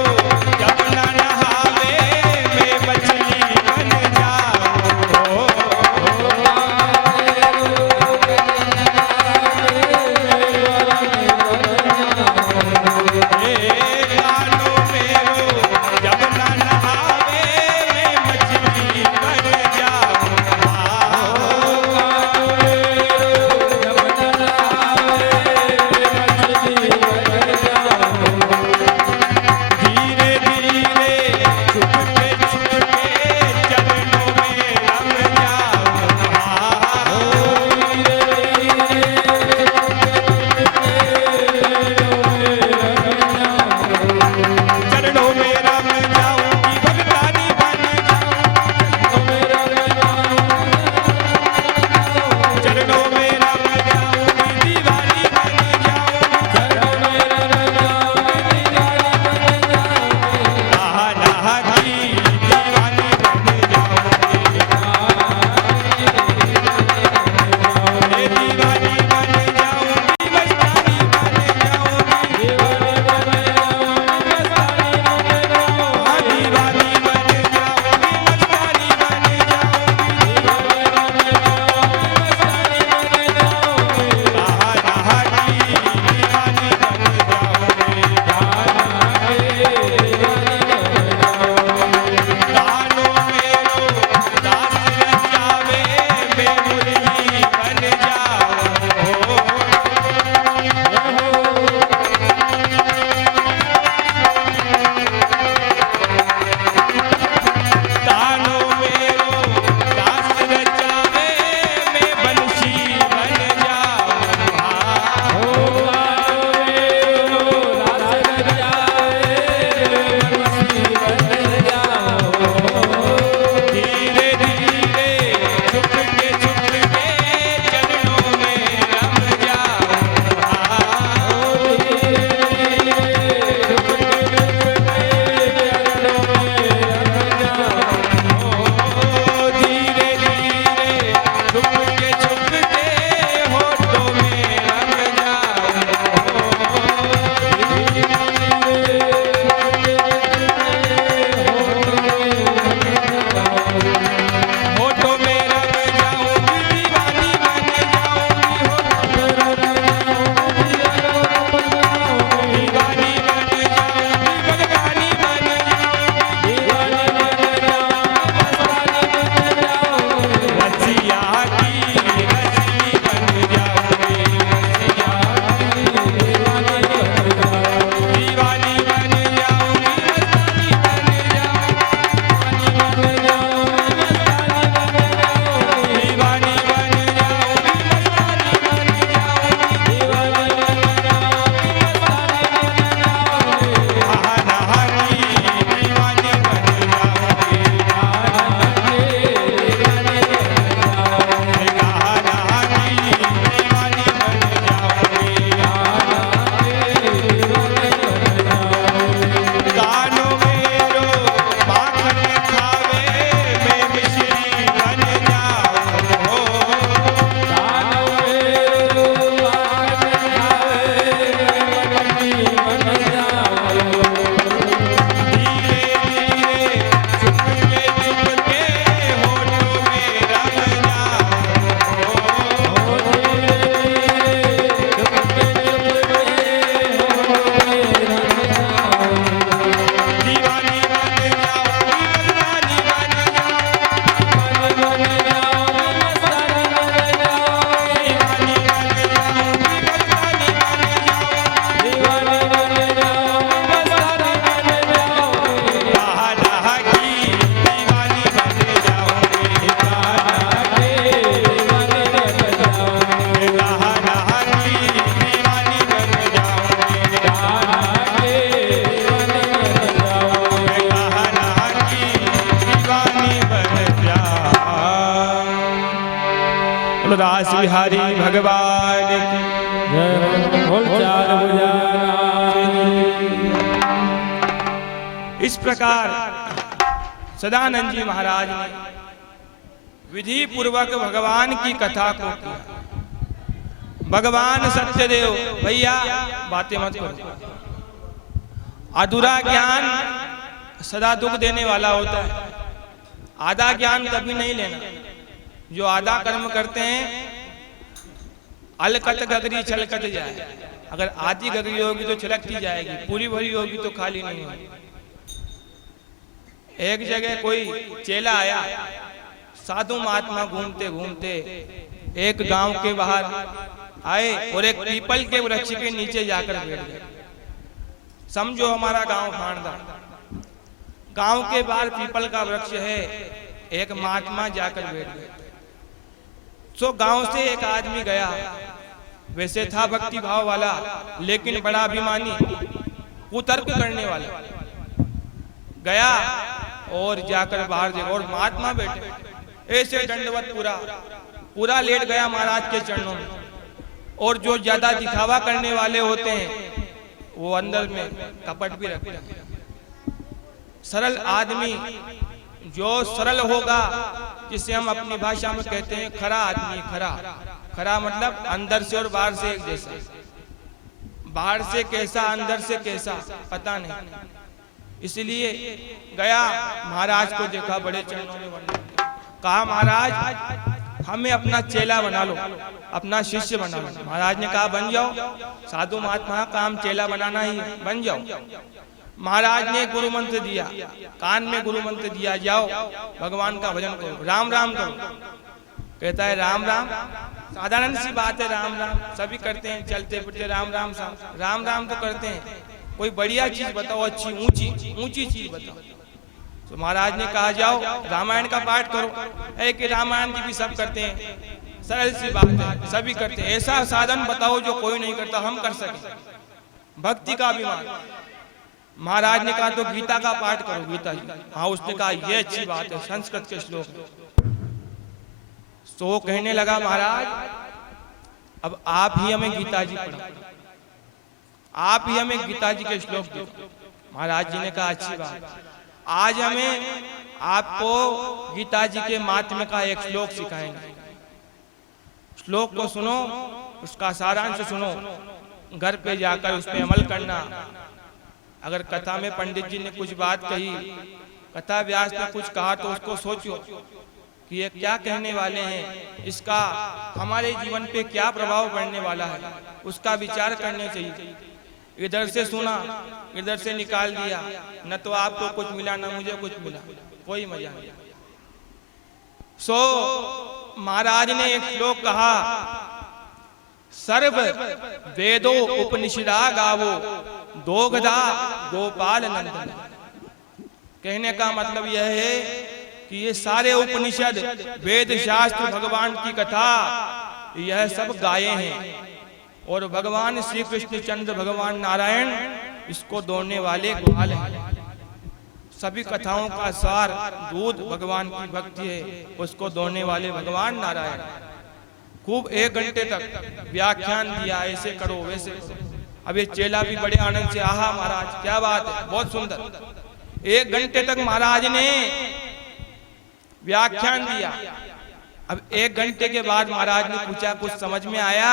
रास बिहारी भगवान की जय बोल चार भुजानाथ। इस प्रकार सदानंद जी महाराज ने विधि पूर्वक भगवान की कथा को किया। भगवान सत्यदेव, भैया बातें मत करो। अधूरा ज्ञान सदा दुख देने वाला होता है। आधा ज्ञान कभी नहीं लेना। जो आधा कर्म करते हैं अलकत गगरी छलकत जाए। अगर आधी गगरी होगी तो छलकती जाएगी, पूरी भरी होगी तो खाली नहीं होगी। एक जगह कोई चेला आया, साधु महात्मा घूमते घूमते एक गांव के बाहर आए और एक पीपल के वृक्ष के नीचे जाकर बैठ गए। समझो हमारा गांव खानदान, गांव के बाहर पीपल का वृक्ष है। एक महात्मा जाकर बैठ गए। सो गांव से एक आदमी गया, वैसे था भक्ति भाव वाला, लेकिन बड़ा अभिमानी, कुतर्क करने वाला। गया और जाकर बाहर देखा और महात्मा बैठे ऐसे दंडवत पूरा लेट गया महाराज के चरणों में। और जो ज्यादा दिखावा करने वाले होते हैं वो अंदर में कपट भी रखते हैं। सरल आदमी जो सरल होगा, जिसे हम अपनी भाषा में कहते हैं खरा आदमी, खरा मतलब अंदर से और बाहर से एक जैसा। बाहर से कैसा अंदर से कैसा पता नहीं। इसलिए गया, महाराज को देखा, बड़े चरणों में वंदन, कहा महाराज हमें अपना चेला बना लो, अपना शिष्य बना लो। महाराज ने कहा बन जाओ, साधु महात्मा का काम चेला बनाना ही, बन जाओ। महाराज ने गुरु मंत्र दिया, कान में गुरु मंत्र दिया, जाओ भगवान का भजन करो, राम राम करो। कहता है राम राम, साधारण सी बात है, राम राम सभी करते हैं, चलते फिरते राम राम तो करते हैं। कोई बढ़िया चीज बताओ, अच्छी ऊंची चीज बताओ। तो महाराज ने कहा जाओ रामायण का पाठ करो। है कि रामायण जी भी सब करते हैं, सरल सी बात है, सभी करते हैं। ऐसा साधन बताओ जो कोई नहीं करता, हम कर सके, भक्ति का अभिमान। महाराज ने कहा तो गीता का पाठ करो, गीता जी। हाँ, उसने कहा ये अच्छी बात है, संस्कृत के श्लोक। तो वो कहने लगा महाराज अब आप ही हमें गीता जी पढ़ाओ, आप ही हमें गीता जी के श्लोक दो। महाराज जी ने कहा अच्छी बात, आज हमें आपको गीता जी के महात्म्य का एक श्लोक सिखाएंगे। श्लोक को सुनो, उसका सारांश सुनो, घर पे जाकर उस पर अमल करना। अगर कथा में पंडित जी ने कुछ बात कही, कथा व्यास ने कुछ कहा, तो उसको सोचो कि ये क्या कहने वाले हैं, इसका हमारे जीवन पे क्या प्रभाव पड़ने वाला है, उसका विचार करने चाहिए। इधर से सुना, इधर से निकाल दिया, न तो आपको कुछ मिला न मुझे कुछ मिला, कोई मजा नहीं। सो महाराज ने एक श्लोक कहा, सर्व वेदो उपनिषदा गावो दोगधा गोपाल नंदन। कहने का मतलब यह है कि ये सारे उपनिषद, वेद शास्त्र, भगवान की कथा, यह सब गाये हैं और भगवान श्री कृष्ण चंद्र भगवान नारायण इसको दोहने वाले ग्वाल हैं। सभी कथाओं का सार दूध भगवान की भक्ति है, उसको दोहने वाले भगवान नारायण। खूब 1 घंटे तक व्याख्यान दिया, ऐसे करो वैसे करो। अब ये चेला भी बड़े आनंद से, आहा महाराज क्या बात है, बहुत सुंदर। 1 घंटे तक महाराज ने व्याख्यान दिया। अब 1 घंटे के बाद महाराज ने पूछा कुछ समझ में आया?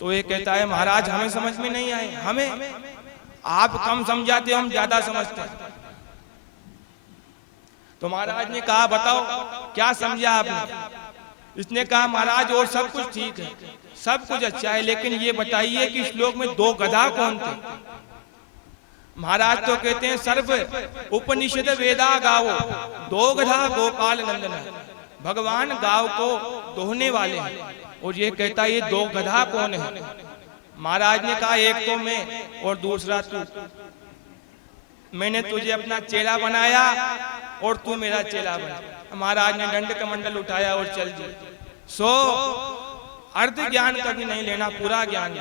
तो ये कहता है महाराज हमें समझ में नहीं आए, हमें आप कम समझाते हो, हम ज्यादा समझते हैं। तो महाराज ने कहा बताओ क्या समझा आपने? इसने कहा महाराज और सब कुछ ठीक है, सब कुछ अच्छा है, लेकिन ये बताइए कि श्लोक में 2 गधा कौन थे? महाराज तो कहते हैं सर्व उपनिषद वेदा गावो दोगधा गोपाल नंदन। भगवान गांव को दोहने वाले हैं। और ये कहता है ये 2 गधा कौन है? महाराज ने कहा एक तो मैं और दूसरा तू। मैंने तुझे अपना चेला बनाया और तू मेरा चेला बना। महाराज ने दंड कमंडल उठाया और चल दिया। सो अर्ध ज्ञान कभी नहीं लेना, पूरा ज्ञान।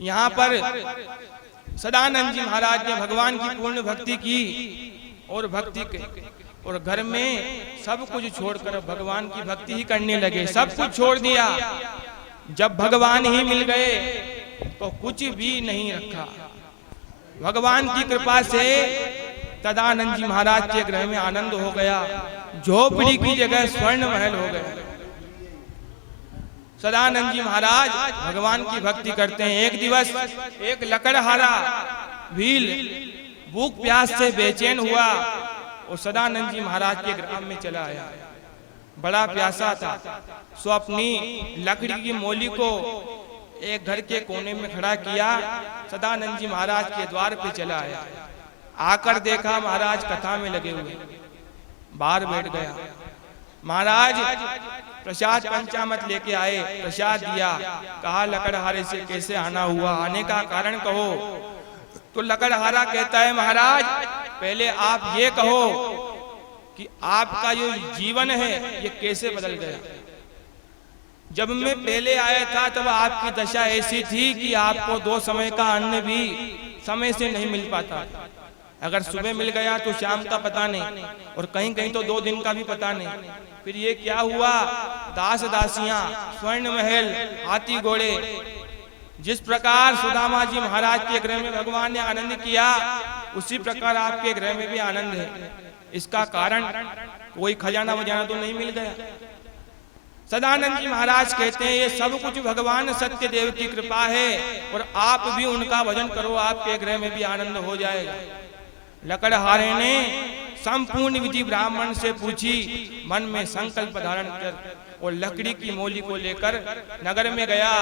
यहाँ पर सदानंद जी महाराज ने भगवान की पूर्ण भक्ति की और भक्ति और घर में सब कुछ छोड़कर भगवान की भक्ति ही करने लगे। सब कुछ छोड़ दिया। जब भगवान ही मिल गए तो कुछ भी नहीं रखा। भगवान की कृपा से सदानंद जी महाराज के गृह में आनंद हो गया। झोपड़ी की जगह स्वर्ण महल हो गया। सदानंद जी महाराज भगवान की भक्ति करते हैं। एक दिवस एक लकड़हारा भील भूख प्यास से बेचैन हुआ और सदानंद जी महाराज के ग्राम में चला आया। बड़ा प्यासा था, सो अपनी लकड़ी की मोली को एक घर के कोने में खड़ा किया। सदानंद जी महाराज के द्वार पे चला आया। आकर देखा महाराज कथा में लगे हुए, बाहर बैठ गया। महाराज प्रसाद पंचामृत लेके आए, प्रसाद दिया। कहा लकड़हारे से कैसे आना हुआ, आने का कारण कहो। तो लकड़हारा कहता है महाराज पहले आप ये कहो कि आपका जो जीवन है ये कैसे बदल गया। जब मैं पहले आया था तब आपकी दशा ऐसी थी कि आपको 2 समय का अन्न भी समय से नहीं मिल पाता। अगर सुबह मिल गया तो शाम का पता नहीं, और कहीं कहीं तो 2 दिन का भी पता नहीं। फिर ये क्या हुआ, दास दासियां, स्वर्ण महल, हाथी घोड़े। जिस प्रकार सुदामा जी महाराज के गृह में भगवान ने आनंद किया, उसी प्रकार आपके गृह में भी आनंद है। इसका कारण कोई खजाना वजाना तो नहीं मिल गया। सदानंद जी महाराज कहते हैं ये सब कुछ भगवान सत्यदेव की कृपा है, और आप भी उनका भजन करो, आपके गृह में भी आनंद हो जाएगा। लकड़हारे ने संपूर्ण विधि ब्राह्मण से पूछी, मन में संकल्प धारण कर और लकड़ी की मोली को लेकर नगर में गया।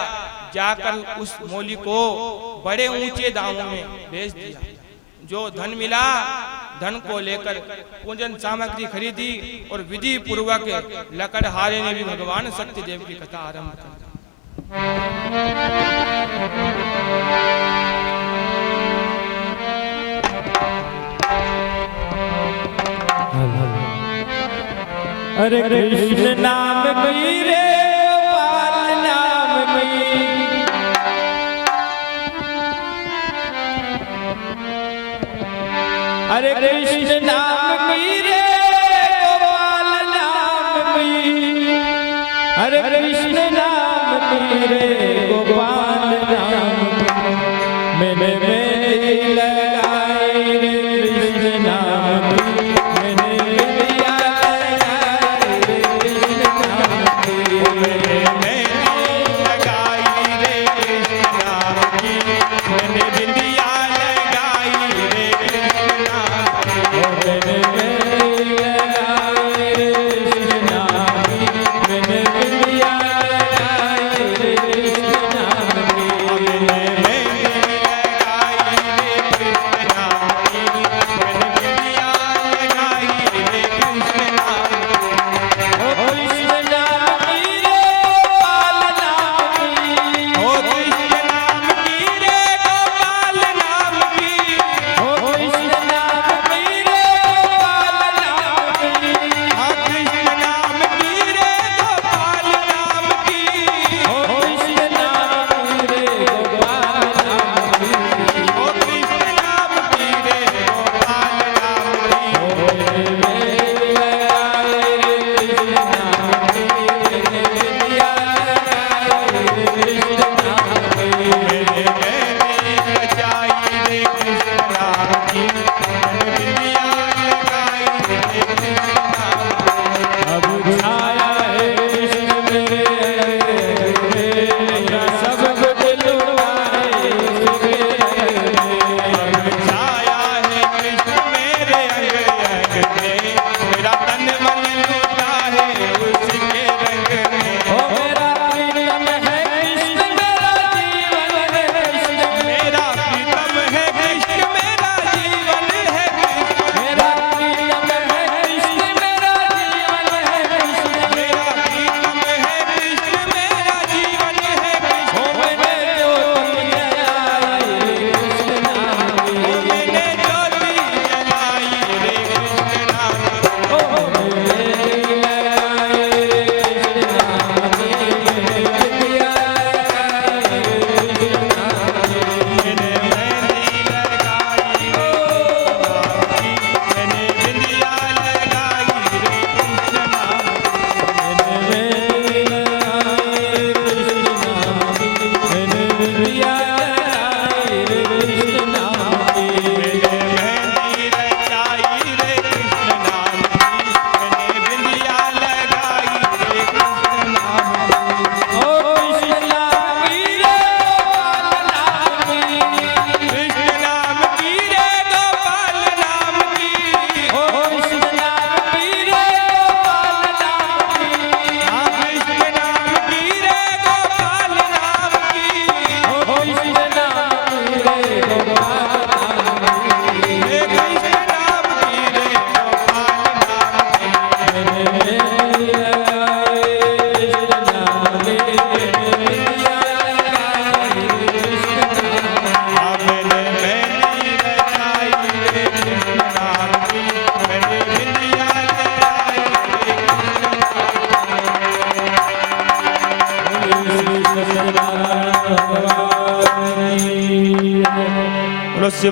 जाकर उस मोली को बड़े ऊंचे दामों में बेच दिया। जो धन मिला धन को लेकर पूजन सामग्री खरीदी और विधि पूर्वक लकड़हारे ने भी भगवान सत्यदेव की कथा आरंभ कर दी। हरे कृष्ण नाम कोई रे गोपाल नाम कोई, हरे कृष्ण नाम कोई रे गोपाल नाम कोई, हरे कृष्ण नाम कोई रे गोपाल नाम कोई। मैंने मेरी लगाई रे कृष्ण नाम कोई,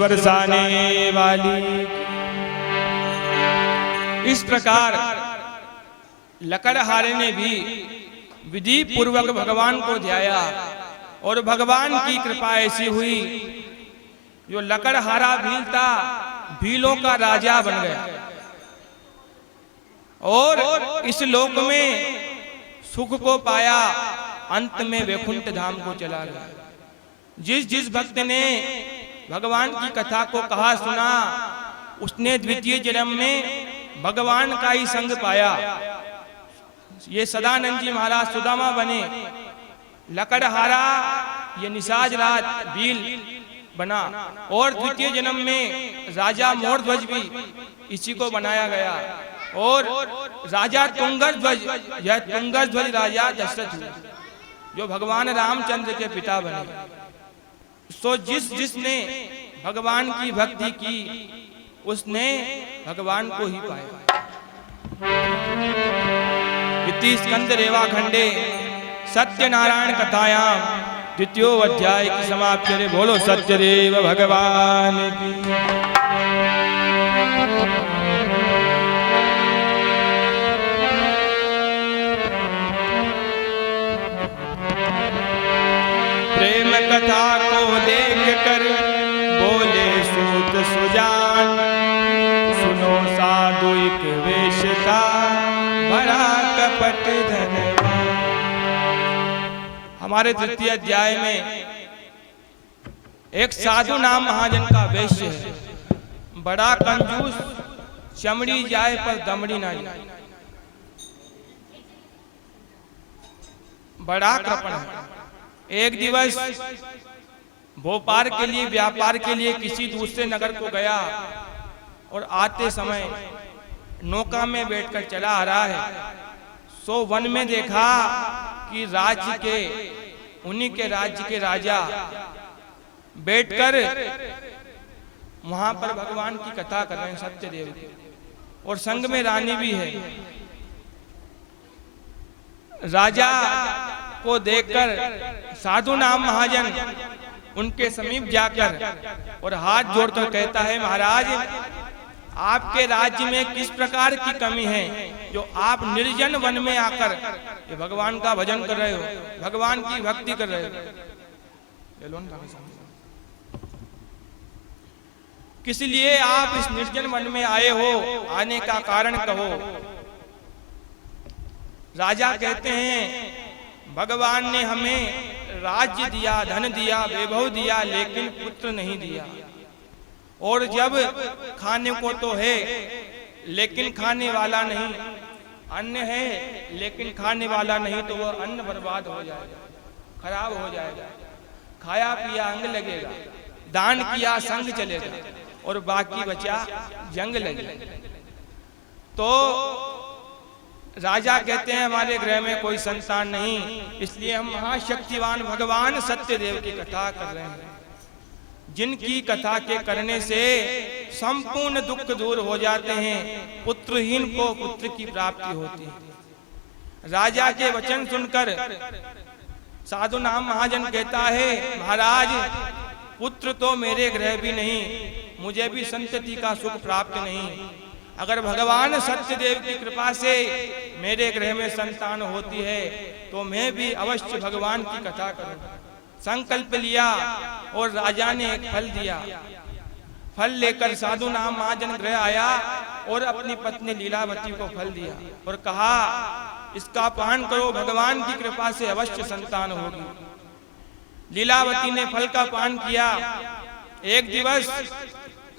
बरसाने वाली। इस प्रकार लकड़हारे ने भी विधि पूर्वक भगवान को ध्याया और भगवान की कृपा ऐसी हुई जो लकड़हारा भील था, भीलों का राजा बन गया और इस लोक में सुख को पाया, अंत में वैकुंठ धाम को चला गया। जिस जिस भक्त ने भगवान की कथा को कहा सुना, उसने द्वितीय जन्म में भगवान का ही संग पाया। ये सदानंद जी महाराज सुदामा बने, लकड़हारा ये निषाद राज भील बना और द्वितीय जन्म में राजा मोरध्वज भी इसी को बनाया गया और राजा तुंगध्वज, यह तुंगध्वज राजा दशरथ हुए जो भगवान रामचंद्र के पिता बने। सो जिसने भगवान की भक्ति की उसने भगवान को ही पाया। इति स्कंद रेवा खंडे सत्यनारायण कथायाम द्वितीयो अध्याय की समाप्ति रे। बोलो सत्यदेव भगवान की। प्रेम कथा को देख कर बोले सूत सुजान, सुनो साधु एक वेश का बड़ा कपट धनवान। हमारे तृतीय अध्याय में एक साधु नाम महाजन का वेश्य है, बड़ा कंजूस, चमड़ी जाए पर दमड़ी ना जाए, बड़ा कृपण है। एक दिवस भोपाल के लिए व्यापार के लिए किसी दूसरे नगर को गया और आते समय नौका में बैठकर चला आ रहा है। सो वन में देखा कि राज्य के उन्हीं के राज्य के राजा बैठकर वहां पर भगवान की कथा कर रहे हैं, सत्यदेव की, और संग में रानी भी है। राजा को देखकर साधु नाम महाजन उनके समीप जाकर और हाथ जोड़कर कहता है, महाराज आपके राज्य में किस प्रकार की कमी है जो आप निर्जन वन में आकर ये भगवान का भजन कर रहे हो, भगवान की भक्ति कर रहे हो। किस लिए आप इस निर्जन वन में आए हो, आने का कारण कहो। राजा कहते हैं, भगवान ने हमें राज्य दिया, धन दिया, वैभव दिया, लेकिन पुत्र नहीं दिया। और जब खाने को तो है लेकिन खाने वाला नहीं, अन्न है लेकिन खाने वाला नहीं, तो वह अन्न बर्बाद हो जाएगा, खराब हो जाएगा। खाया पिया अंग लगेगा, दान किया संग चलेगा और बाकी बचा जंग लगेगा। तो राजा कहते हैं, हमारे गृह में कोई संतान नहीं, इसलिए हम महाशक्तिवान भगवान सत्यदेव की कथा कर रहे हैं, जिनकी कथा के करने से संपूर्ण दुख दूर हो जाते हैं, पुत्रहीन को पुत्र की प्राप्ति होती है। राजा के वचन सुनकर साधु नाम महाजन कहता है, महाराज पुत्र तो मेरे गृह भी नहीं, मुझे भी संतति का सुख प्राप्त नहीं। अगर भगवान सत्यदेव की कृपा से मेरे गृह में संतान होती है तो मैं भी अवश्य भगवान की कथा करूंगा। संकल्प लिया और राजा ने एक फल दिया। फल लेकर साधु नाम महाजन गृह आया और अपनी पत्नी लीलावती को फल दिया और कहा, इसका पान करो, भगवान की कृपा से अवश्य संतान होगी। लीलावती ने फल का पान किया। एक दिवस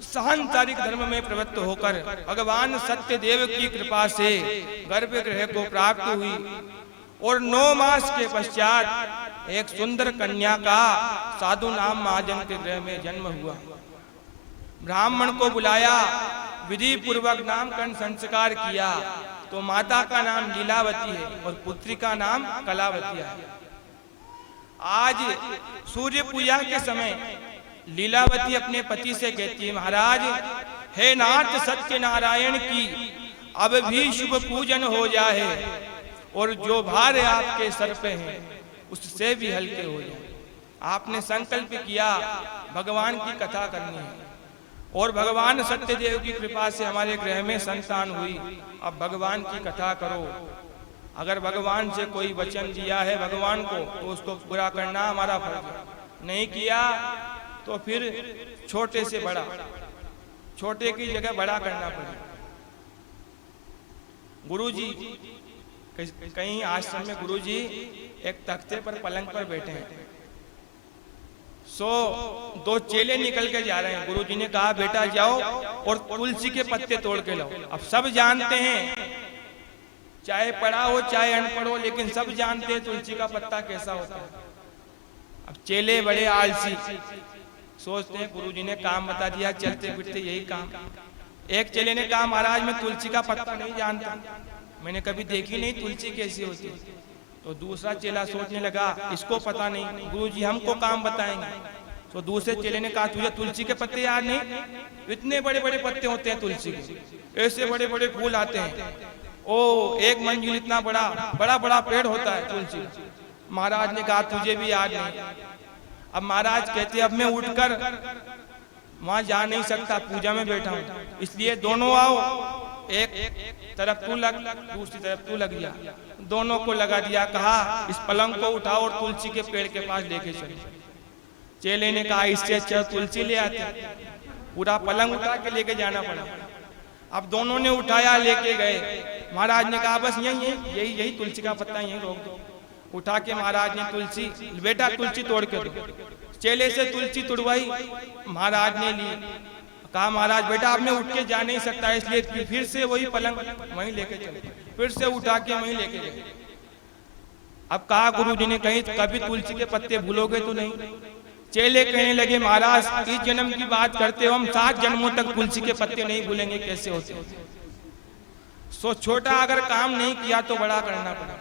सांसारिक धर्म में प्रवृत्त होकर भगवान सत्यदेव की कृपा से गर्भगृह को प्राप्त हुई और 9 मास के पश्चात एक सुंदर कन्या का साधु नाम महाजन के गृह में जन्म हुआ। ब्राह्मण को बुलाया, विधि पूर्वक नामकरण संस्कार किया तो माता का नाम लीलावती है और पुत्री का नाम कलावती है। आज सूर्य पूजा के समय लीलावती अपने पति से कहती है, महाराज हे नाथ सत्यनारायण की अब भी शुभ पूजन हो जाए और जो भार आपके सर पे है उससे भी हल्के हो जाए। आपने संकल्प किया भगवान की कथा करनी है, और भगवान सत्यदेव की कृपा से हमारे गृह में संतान हुई। अब भगवान की कथा करो। अगर भगवान से कोई वचन दिया है भगवान को तो उसको पूरा करना हमारा फर्ज है। नहीं किया तो फिर छोटे से बड़ा, छोटे की जगह बड़ा करना पड़ेगा। गुरुजी कहीं आश्रम में गुरुजी एक तख्ते पर पलंग पर बैठे हैं। दो चेले निकल के जा रहे हैं। गुरुजी ने कहा बेटा जाओ और तुलसी के पत्ते तोड़ के लाओ। अब सब जानते हैं, चाहे पढ़ा हो चाहे अनपढ़ हो, लेकिन सब जानते हैं तुलसी का पत्ता कैसा होता है। अब चेले बड़े आलसी सोचते हैं गुरुजी ने काम बता दिया, चलते फिरते यही काम। एक चेले ने कहा महाराज मैं तुलसी का पत्ता नहीं जानता, मैंने कभी देखी नहीं तुलसी कैसी होती है। तो दूसरा चेला सोचने लगा इसको पता नहीं, गुरुजी हमको काम बताएंगे। तो दूसरे चेले ने कहा तुझे तुलसी के पत्ते याद नहीं? इतने बड़े बड़े पत्ते होते हैं तुलसी के, ऐसे बड़े बड़े फूल आते हैं, ओ एक मंजिल इतना बड़ा बड़ा बड़ा पेड़ होता है तुलसी। महाराज ने कहा तुझे भी याद नहीं। अब महाराज कहते अब मैं उठकर वहां जा नहीं सकता, पूजा में बैठा हूं, इसलिए दोनों आओ, एक तरफ तू लग दूसरी तरफ तू लग जा। दोनों को लगा दिया। कहा इस पलंग को उठाओ और तुलसी के पेड़ के पास लेके चलो। चेले ने कहा इससे अच्छा तुलसी ले आते। पूरा पलंग उठा के लेके जाना पड़ा। अब दोनों ने उठाया लेके गए। महाराज ने कहा बस यही यही तुलसी का पत्ता यही रोक दो। उठा के महाराज ने तुलसी, बेटा तुलसी तोड़ के दो। चेले से तुलसी तुड़वाई, महाराज ने ली। कहा महाराज बेटा अब मैं उठ के जा नहीं सकता, इसलिए फिर से वही पलंग वहीं लेके चले। फिर से उठा के वहीं लेके गए। अब कहा गुरुजी ने कहीं कभी तुलसी के पत्ते भूलोगे तो नहीं? चेले कहने लगे महाराज इस जन्म की बात करते हो, हम 7 जन्मों तक तुलसी के पत्ते नहीं भूलेंगे, कैसे होते? सो छोटा अगर काम नहीं किया तो बड़ा करना पड़ा।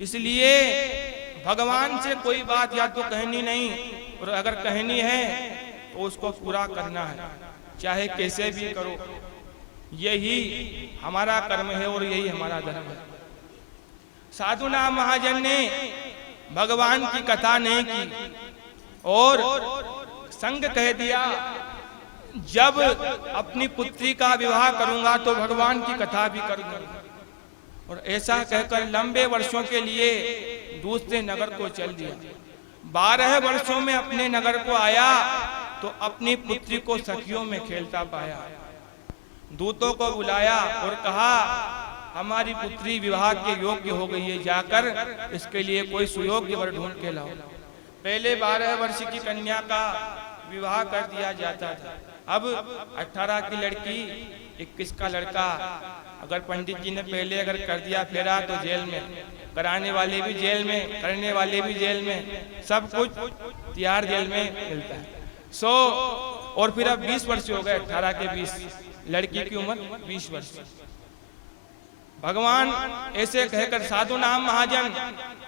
इसलिए भगवान से कोई बात या तो कहनी नहीं, और अगर कहनी है तो उसको पूरा करना है, चाहे कैसे भी करो। यही हमारा कर्म है और यही हमारा धर्म है। साधुनाम महाजन ने भगवान की कथा नहीं की और संग कह दिया जब अपनी पुत्री का विवाह करूंगा तो भगवान की कथा भी करूंगा। और ऐसा कहकर लंबे वर्षों के लिए दूसरे नगर को चल दिया। 12 वर्षों में अपने नगर को आया तो अपनी पुत्री को सखियों में खेलता पाया। दूतों को बुलाया और कहा हमारी पुत्री विवाह के योग्य हो गई है, जाकर इसके लिए कोई सुयोग्य वर ढूंढ के लाओ। पहले 12 वर्ष की कन्या का विवाह कर दिया जाता था, अब 18 की लड़की 21 का लड़का। अगर पंडित जी ने पहले अगर कर दिया फेरा तो जेल में, कराने वाले भी जेल में, करने वाले भी जेल में, सब कुछ तिहाड़ जेल में मिलता है। और फिर अब 20 वर्ष हो गए, 18 के 20, लड़की की उम्र 20 वर्ष। भगवान ऐसे कहकर साधु नाम महाजन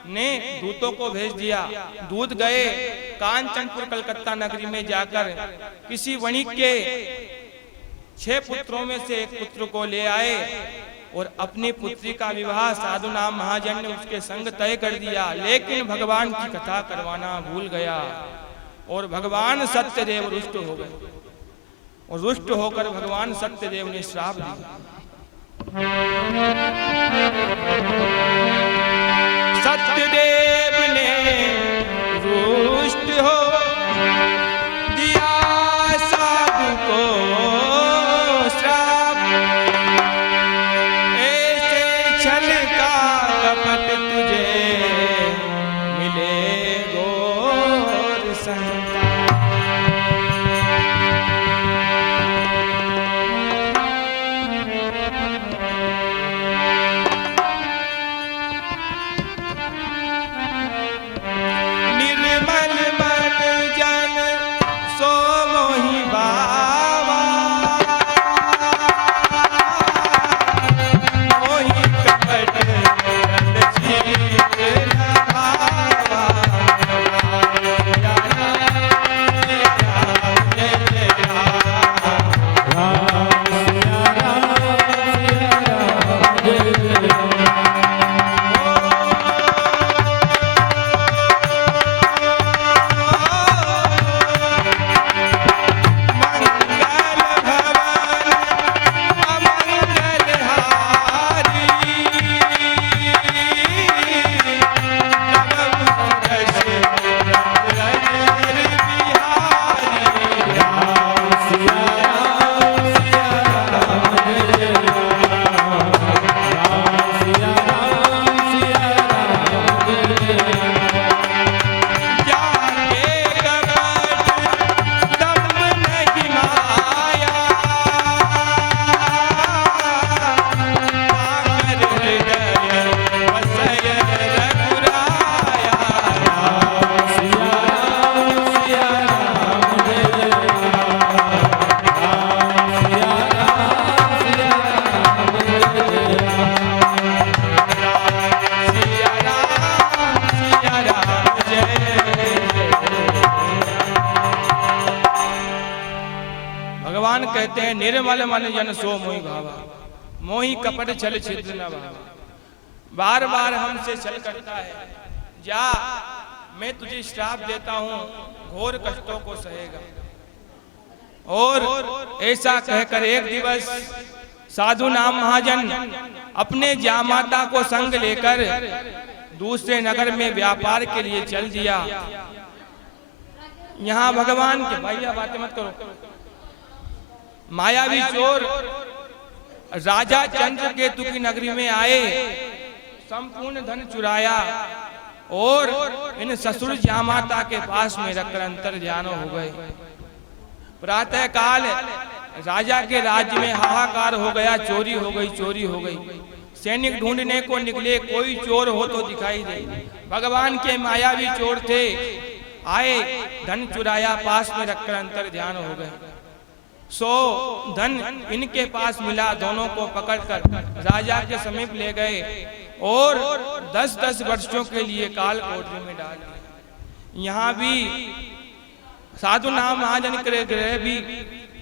ने दूतों को भेज दिया। दूत गए कांचनपुर कलकत्ता नगरी में जाकर किसी वणिक के 6 पुत्रों में से एक पुत्र को ले आए और अपनी पुत्री का विवाह साधु नाम महाजन ने उसके संग तय कर दिया। लेकिन भगवान की कथा करवाना भूल गया और भगवान सत्यदेव रुष्ट हो गए। और रुष्ट होकर भगवान सत्यदेव ने श्राप दिया। सत्यदेव ने रुष्ट हो दिया साधु को श्राप, ऐसे छल का कपट तुझे मिले घोर संताप। भगवान कहते हैं निर्मल मन जन सो मोहि भावा, मोहि कपट छल छिद्र न भावा। बार बार हमसे छल करता है, जा मैं तुझे श्राप देता हूं, घोर कष्टों को सहेगा। और ऐसा कहकर एक दिवस साधु नाम महाजन अपने जामाता को संग लेकर दूसरे नगर में व्यापार के लिए चल दिया। यहाँ भगवान के भैया बातें मत करो, मायावी चोर राजा चंद्रकेतु की नगरी में आए, संपूर्ण धन चुराया और इन ससुर जामाता के पास में रखकर अंतर ध्यान हो गए। प्रातः काल राजा के राज्य में हाहाकार हो गया, चोरी हो गई, चोरी हो गई। सैनिक ढूंढने को निकले, कोई चोर हो तो दिखाई दे। भगवान के मायावी चोर थे, आए धन चुराया, पास में रखकर अंतर ध्यान हो गए। सो धन इनके पास मिला, दोनों को पकड़कर राजा के समीप ले गए और 10-10 वर्षों के लिए काल कोठरी में डाल दिया। यहाँ भी साधु नाम महाजन के गृह भी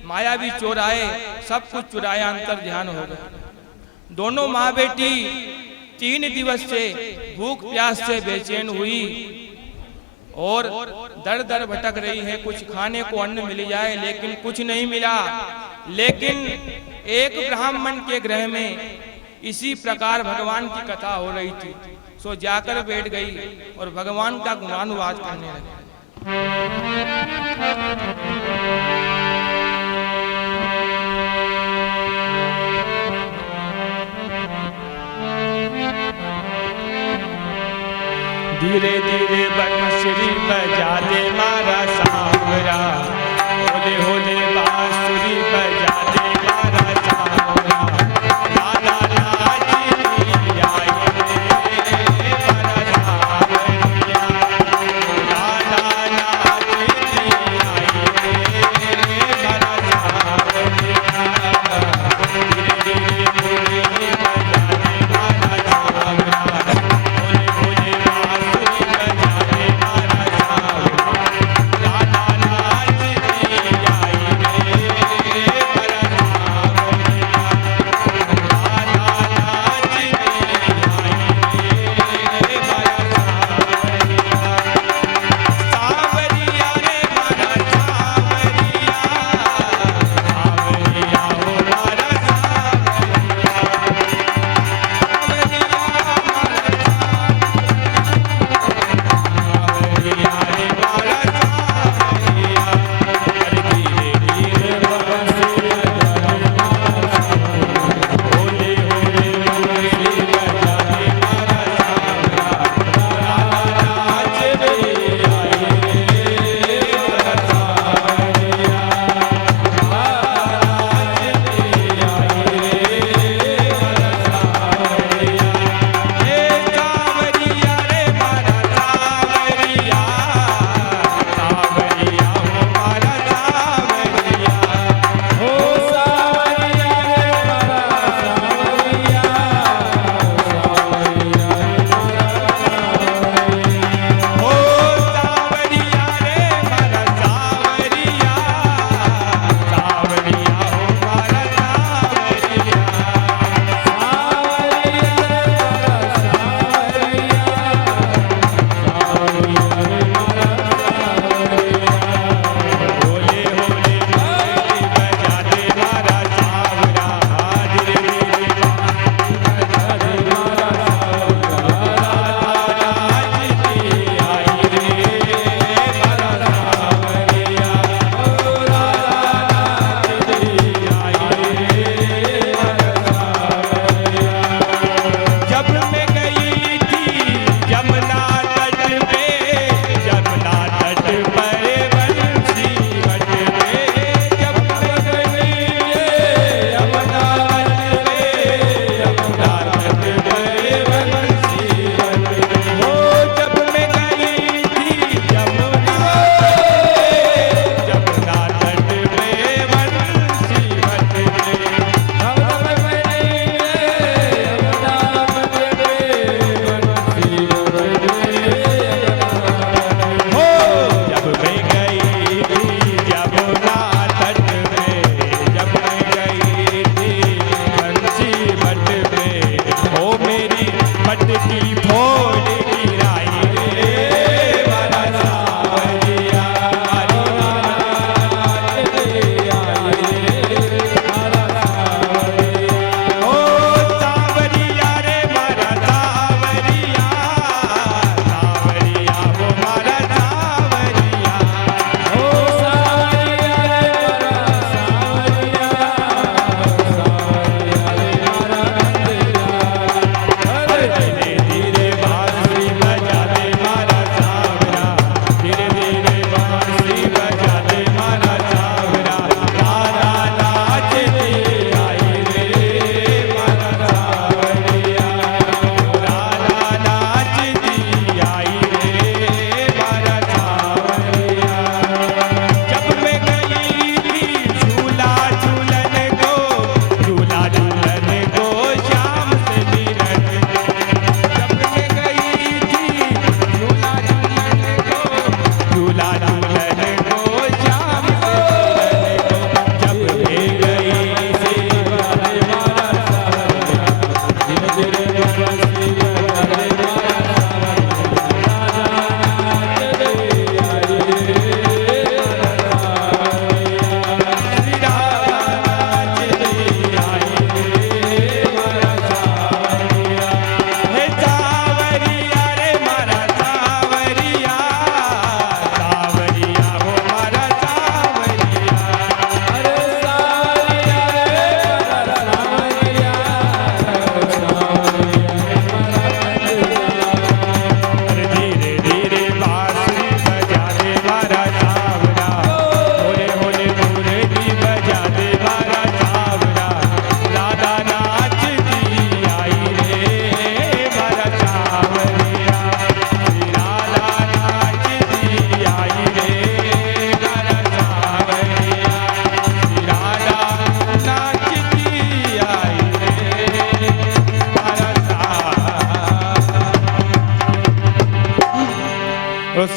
मायावी चोर आए, सब कुछ चुराया, अंतर ध्यान हो गए। दोनों माँ बेटी 3 दिवस से भूख प्यास से बेचैन हुई और दर दर भटक रही है, कुछ खाने को अन्न मिल जाए, लेकिन कुछ नहीं मिला। लेकिन एक ब्राह्मण के गृह में इसी प्रकार भगवान की कथा हो रही थी, सो जाकर बैठ गई और भगवान का गुणानुवाद करने लगी। धीरे धीरे बंसुरी बजा दे मारा सांवरा, होले होले बांसुरी बजा दे मारा सांवरा। दादा नाची आई रे मारा सांवरिया, दादा नाची आई रे मारा सांवरिया। धीरे धीरे धीरे बजा दे मारा सांवरा, होले होले बांसुरी बजा दे मारा सांवरा।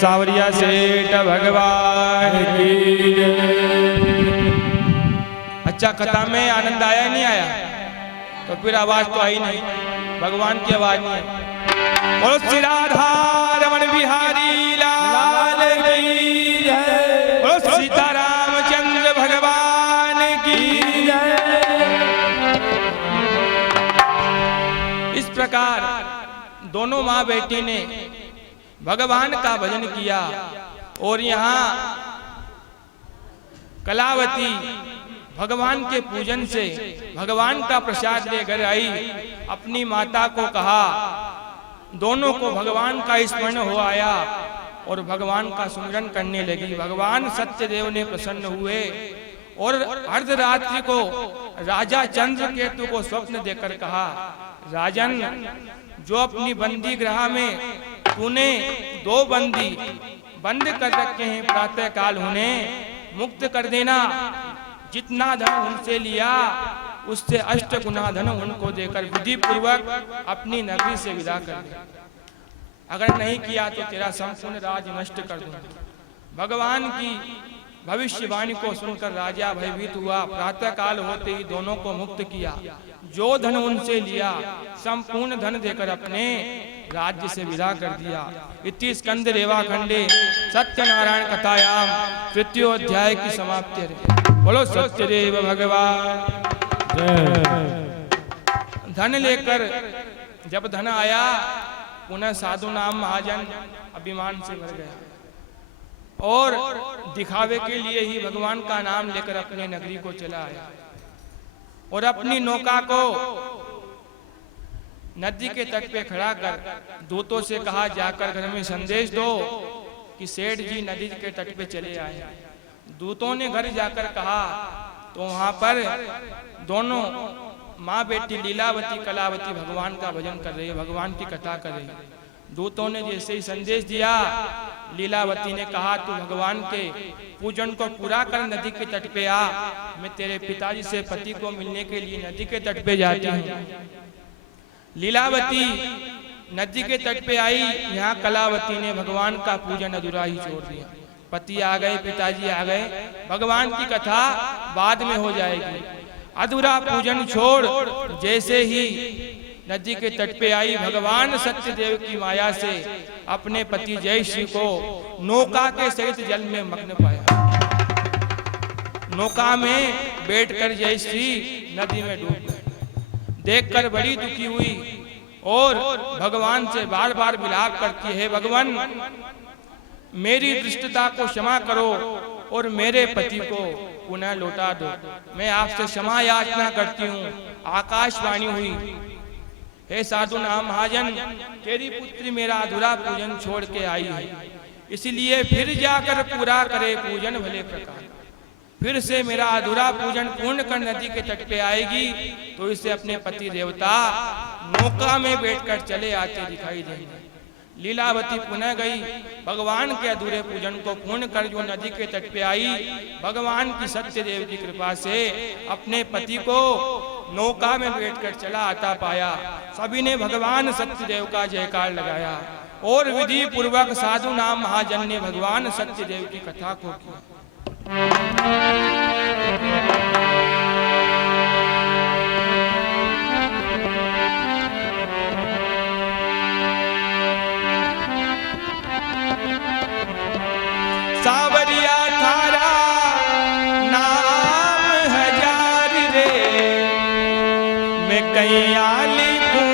सावरिया सेठ भगवान की। अच्छा, कथा में आनंद आया नहीं आया? तो फिर आवाज तो आई नहीं, भगवान की आवाज नहीं आई। बोलो श्री राधा रमण बिहारी लाल की जय। बोलो सीता रामचंद्र भगवान की जय। इस प्रकार दोनों माँ बेटी ने भगवान का भजन किया और यहाँ कलावती भगवान के पूजन से भगवान का प्रसाद लेकर आई। अपनी माता को कहा, दोनों को भगवान का स्मरण हो आया और भगवान का सुमिरन करने लगी। भगवान सत्यदेव ने प्रसन्न हुए और अर्धरात्रि को राजा चंद्रकेतु को स्वप्न देकर कहा, राजन, जो अपनी बंदी गृह में तूने 2 बंदी बंद कर रखे हैं, प्रातः काल उन्हें मुक्त कर देना। जितना धन उनसे लिया उससे 8 गुना धन उनको देकर विधि पूर्वक अपनी नगरी से विदा कर दे। अगर नहीं किया तो तेरा संपूर्ण राज नष्ट कर दूंगा। भगवान की भविष्यवाणी को सुनकर राजा भयभीत हुआ। प्रातः काल होते ही दोनों को मुक्त किया। जो धन उनसे लिया संपूर्ण धन देकर अपने राज्य से विदा कर दिया। इति स्कंद रेवाखंडे सत्यनारायण कथायाम 3य अध्याय की समाप्ति है। बोलो सत्यदेव भगवान। धन लेकर जब धन आया, पुनः साधु नाम महाजन अभिमान से भर गया और दिखावे के लिए ही भगवान का नाम लेकर अपने नगरी को चला आया और अपनी नौका को नदी के तट पे खड़ा कर दूतों से कहा, जाकर घर में संदेश दो कि सेठ जी नदी के तट पे चले आए। दूतों ने घर जाकर कहा तो वहां पर दोनों माँ बेटी लीलावती कलावती भगवान का भजन कर रही है, भगवान की कथा कर रही है। दूतों ने जैसे ही संदेश दिया, लीलावती ने कहा, तू भगवान के पूजन को पूरा कर नदी के तट पे आ, मैं तेरे पिताजी से पति को मिलने के लिए नदी के तट पे जाती हूँ। लीलावती नदी के तट पे आई। यहाँ कलावती ने भगवान का पूजन अधूरा ही छोड़ दिया। पति आ गए, पिताजी आ गए, भगवान की कथा बाद में हो जाएगी। अधूरा पूजन छोड़ जैसे ही नदी के तट पे आई, भगवान सत्यदेव की माया से अपने पति जय श्री को नौका के सहित जल में मग्न पाया। नौका में बैठकर जय श्री नदी में डूब गए। देखकर बड़ी दुखी हुई और भगवान से बार बार विलाप करती है, भगवान मेरी दृष्टता को क्षमा करो और मेरे पति को पुनः लौटा दो। मैं आपसे क्षमा याचना करती हूँ। आकाशवाणी हुई, हे साधु नाम महाजन, तेरी पुत्री मेरा अधूरा पूजन छोड़ के आई है, इसलिए फिर जाकर पूरा करे पूजन भले प्रकार। फिर से मेरा अधूरा पूजन पूर्ण कर नदी के तट पे आएगी तो इसे अपने पति देवता नौका में बैठकर चले आते दिखाई देंगे। लीलावती पुनः गई, भगवान के अधूरे पूजन को पूर्ण कर जो नदी के तट पे आई, भगवान की सत्यदेव की कृपा से अपने पति को नौका में बैठकर चला आता पाया। सभी ने भगवान सत्यदेव का जयकार लगाया और विधि पूर्वक साधु नाम महाजन ने भगवान सत्यदेव की कथा को किया। सावरिया थारा नाम 1000 रे, मैं कैया लिखूं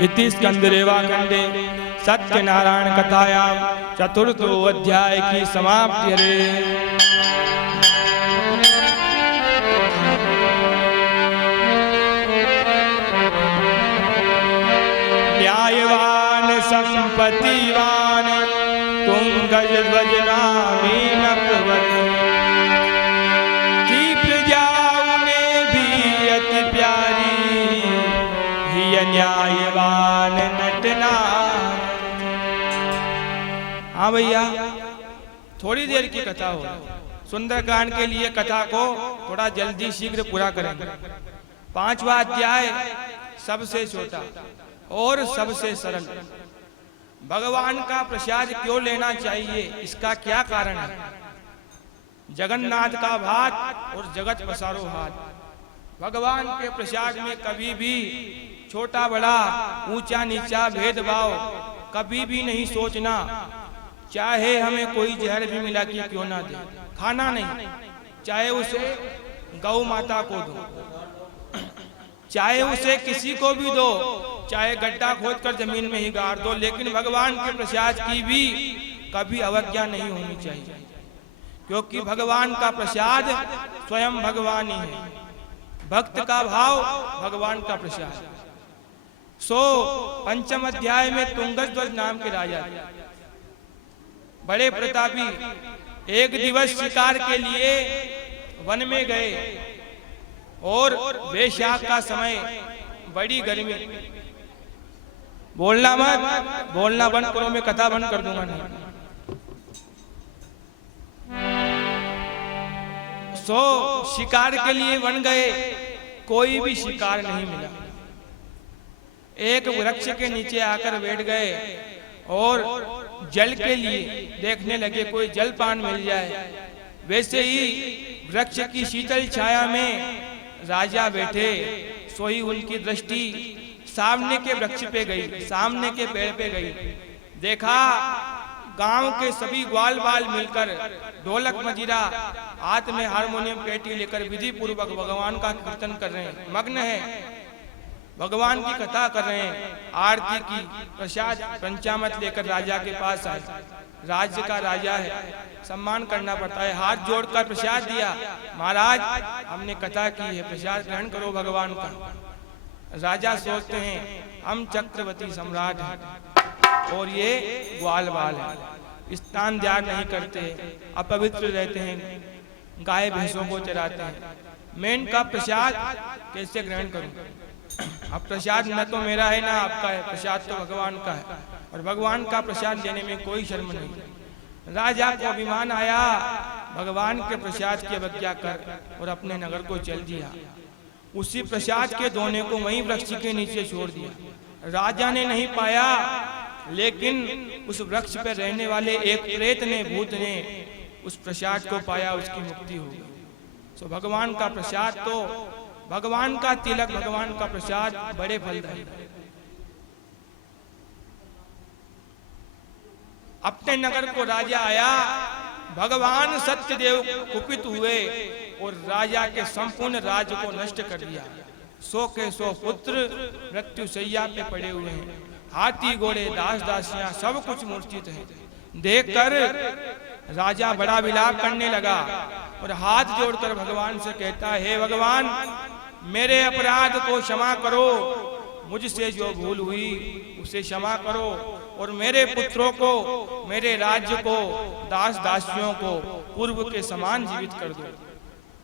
इति स्कंदरेवाखंडे सत्यनारायण कथायां चतुर्थो अध्याय की समाप्ति। हरे न्यायवान संपत्तिवान तुंगज ध्वजनामी नकवर की प्रजाओं ने भी अति प्यारी ही न्यायवान नटना। हाँ भैया, थोड़ी देर की कथा हो, सुंदरकांड के लिए कथा को थोड़ा जल्दी शीघ्र पूरा करेंगे। 5वां अध्याय सबसे छोटा और सबसे सरल। भगवान का प्रसाद क्यों लेना चाहिए, इसका क्या कारण है? जगन्नाथ का भात और जगत पसारो हाथ। भगवान के प्रसाद में कभी भी छोटा बड़ा ऊंचा नीचा भेदभाव कभी भी नहीं सोचना। चाहे हमें कोई जहर भी मिला कि क्यों ना दे, खाना नहीं, चाहे उसे गौ माता को दो, चाहे उसे किसी को भी दो, चाहे गड्ढा खोदकर जमीन में ही गाड़ दो, लेकिन भगवान के प्रसाद की भी कभी अवज्ञा नहीं होनी चाहिए, क्योंकि भगवान का प्रसाद स्वयं भगवान ही है। भक्त का भाव भगवान का प्रसाद। 5म अध्याय में तुंगध्वज नाम के राजा बड़े प्रतापी एक दिवस शिकार के लिए वन में गए और वैशाख का समय, बड़ी गर्मी। बोलना मत, बोलना बंद करो, मैं कथा बंद कर दूंगा नहीं। शिकार के लिए वन गए, कोई भी शिकार नहीं मिला। एक वृक्ष के नीचे आकर बैठ गए और जल के लिए देखने लगे कोई जल पान मिल जाए। वैसे ही वृक्ष की शीतल छाया में राजा बैठे, सोई उनकी दृष्टि सामने के वृक्ष पे गई, सामने के पेड़ पे गई। देखा गांव के सभी ग्वाल बाल मिलकर ढोलक मजीरा हाथ में हारमोनियम पेटी लेकर विधि पूर्वक भगवान का कीर्तन कर रहे हैं, मग्न है, भगवान की कथा कर रहे हैं। आरती की प्रसाद पंचामृत लेकर राजा के पास आए। राज्य का राजा है, सम्मान करना पड़ता है। हाथ जोड़कर प्रसाद दिया, महाराज हमने कथा की है, प्रसाद ग्रहण करो भगवान का। राजा सोचते हैं हम चक्रवर्ती सम्राट हैं और ये ग्वाल बाल है, स्नान ध्यान नहीं करते, अपवित्र रहते हैं, गाय भैंसों को चराते हैं, मैं इनका प्रसाद कैसे ग्रहण करूं? अब प्रसाद न तो मेरा है ना आपका है, प्रसाद तो भगवान का है और भगवान का प्रसाद लेने में कोई शर्म नहीं। राजा को अभिमान आया, भगवान के प्रसाद की अवज्ञा कर और अपने नगर को चल दिया। उसी प्रसाद के दोने को वहीं वृक्ष के नीचे छोड़ दिया। राजा ने नहीं पाया, लेकिन उस वृक्ष पर रहने वाले एक प्रेत ने, भूत ने उस प्रसाद को पाया, उसकी मुक्ति हो गई। सो भगवान का प्रसाद तो, भगवान का तिलक, भगवान का प्रसाद बड़े फलदायी। अपने नगर को राजा आया, भगवान सत्यदेव कुपित हुए और राजा के संपूर्ण राज्य को नष्ट कर दिया। 100 के 100 पुत्र मृत्यु शैया पे पड़े हुए हैं, हाथी घोड़े दास दासियां सब कुछ मूर्छित है। देखकर राजा बड़ा विलाप करने लगा और हाथ जोड़कर भगवान से कहता है, हे भगवान मेरे अपराध को क्षमा करो, मुझसे जो भूल हुई उसे क्षमा करो और मेरे पुत्रों को, मेरे राज्य को, दास दासियों को पूर्व के समान जीवित कर दो।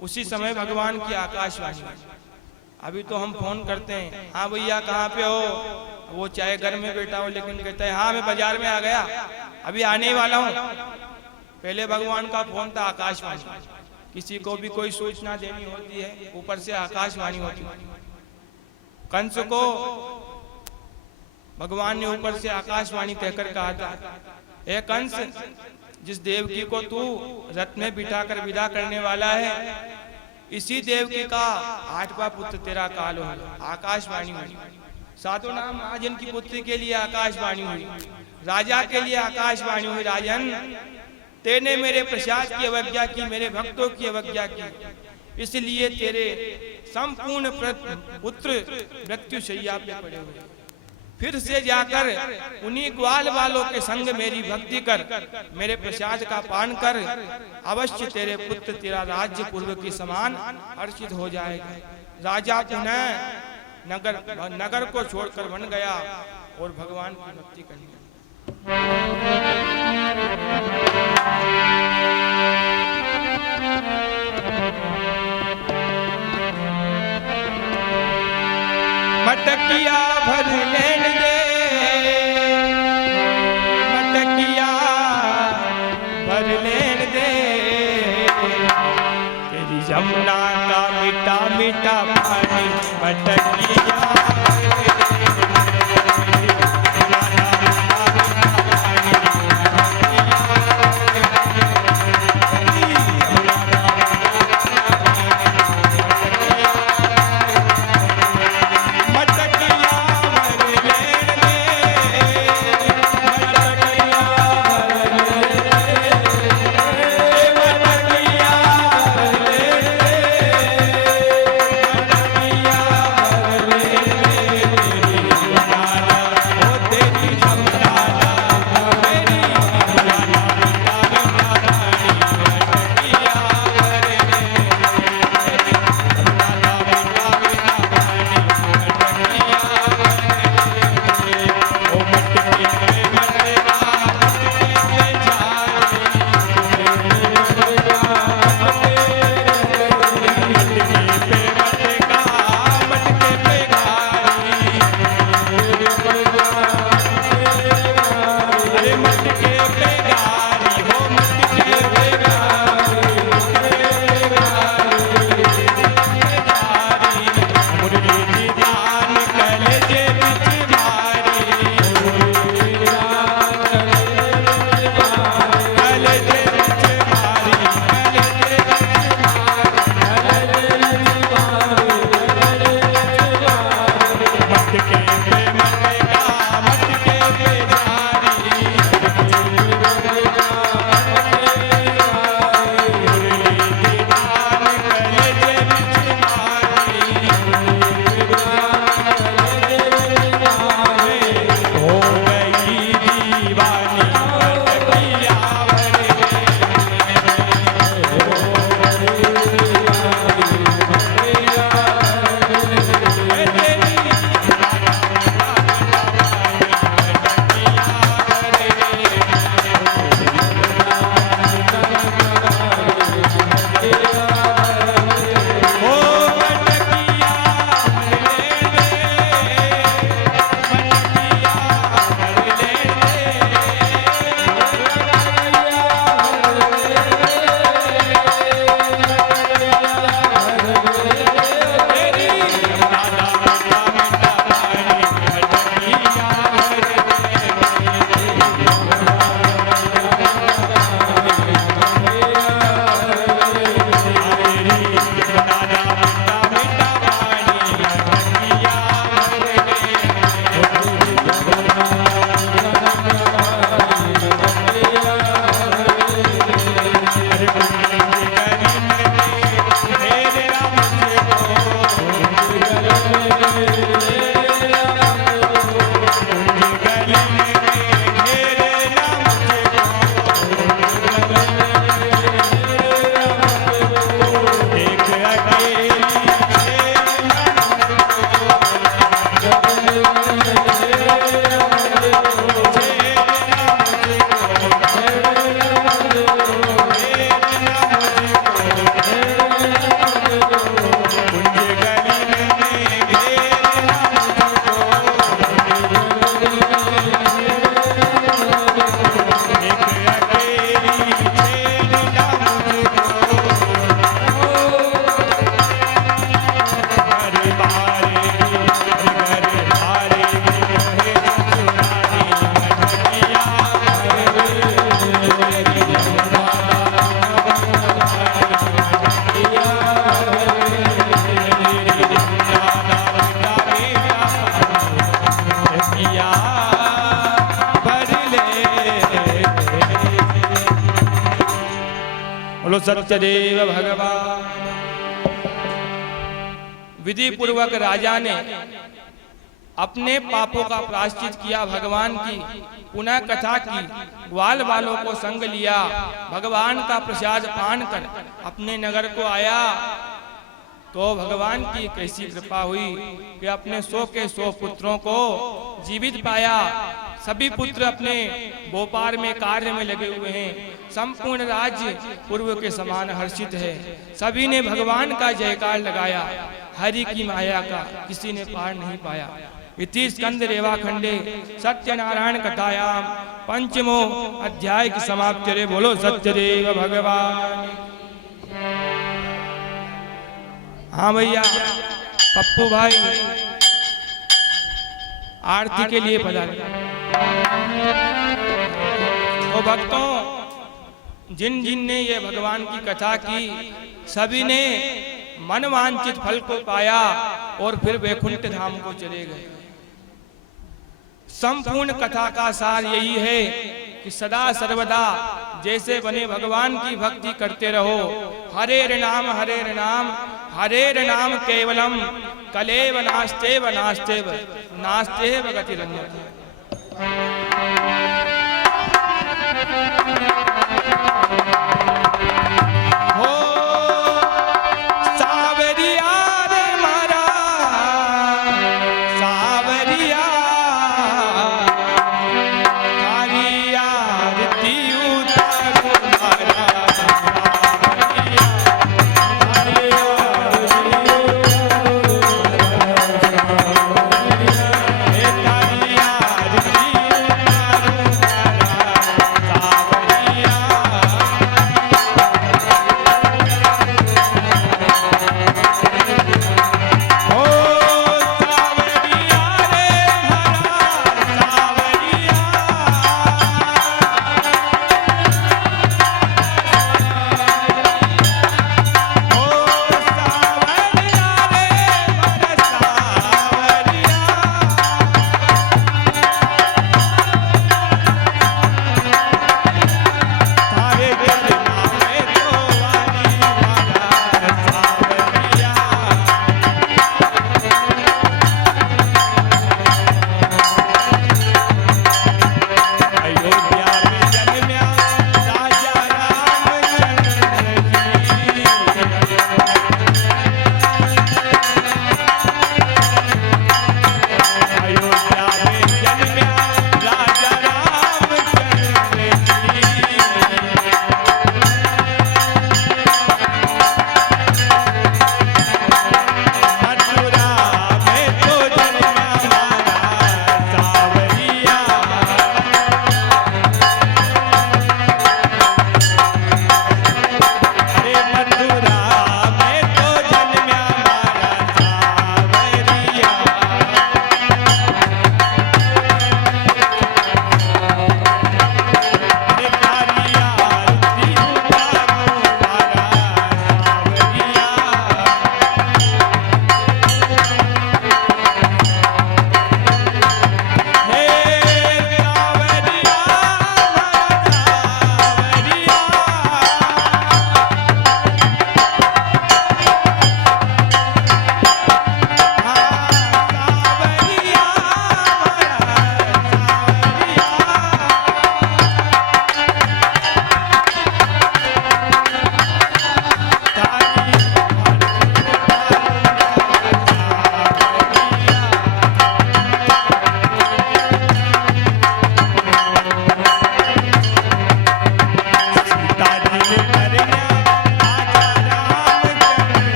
उसी समय भगवान की आकाशवाणी, अभी तो हम फोन करते हैं, हाँ भैया कहाँ पे हो, वो चाहे घर में बैठा हो लेकिन कहता है हाँ मैं बाजार में आ गया, अभी आने ही वाला हूँ। पहले भगवान का फोन था आकाशवाणी, किसी को भी कोई सूचना देनी होती है ऊपर से आकाशवाणी होती है। कंस को भगवान ने ऊपर से आकाशवाणी कहकर कहा था, हे कंस, जिस देवकी को तू रथ में बिठाकर विदा करने वाला है, इसी देवकी का 8वां पुत्र तेरा काल हो। आकाशवाणी हुई। सातों नाम महाजन की पुत्री के लिए आकाशवाणी हुई, राजा के लिए आकाशवाणी हुई, राजन तेने मेरे प्रसाद की अवज्ञा की, मेरे भक्तों की अवज्ञा की, इसलिए तेरे संपूर्ण पुत्र मृत्यु शैया पे पड़े हुए। फिर से जाकर उन्हीं ग्वाल वालों के संग मेरी भक्ति कर, मेरे प्रसाद का पान कर, अवश्य तेरे पुत्र तेरा राज्य पूर्व के समान हर्षित हो जाएगा। राजा पुनः नगर को छोड़कर बन गया और भगवान की भक्ति करने मटकिया भर लेन दे, मटकिया भर लेन दे, तेरी यमुना का मीठा मीठा पानी मटकिया बोलो सत्यदेव भगवान। विधि पूर्वक राजा ने अपने पापों का प्रायश्चित किया भगवान की, पुनः कथा की, ग्वाल वालों को संग लिया, भगवान का प्रसाद पान कर अपने नगर को आया। तो भगवान की कैसी कृपा हुई कि अपने 100 के 100 पुत्रों को जीवित पाया। सभी पुत्र अपने व्यापार में कार्य में लगे हुए हैं। संपूर्ण राज्य पूर्व के समान हर्षित है। सभी ने भगवान का जयकार लगाया। हरि की माया का किसी ने पार नहीं पाया। इति स्कंद रेवाखंडे सत्यनारायण कथायाम पंचमो अध्याय की समाप्ति रे। बोलो सत्यदेव भगवान। हाँ भैया, पप्पू भाई आरती के लिए पधारे। तो भक्तों, जिन जिन ने ये भगवान की कथा की, सभी ने मनवांछित फल को पाया और फिर वैकुंठ धाम को चले गए। संपूर्ण कथा का सार यही है कि सदा सर्वदा जैसे बने भगवान की भक्ति करते रहो। हरे नाम हरे नाम केवलम कलेव नास्तेव नास्तेव नास्तेव गतिरन्यत्।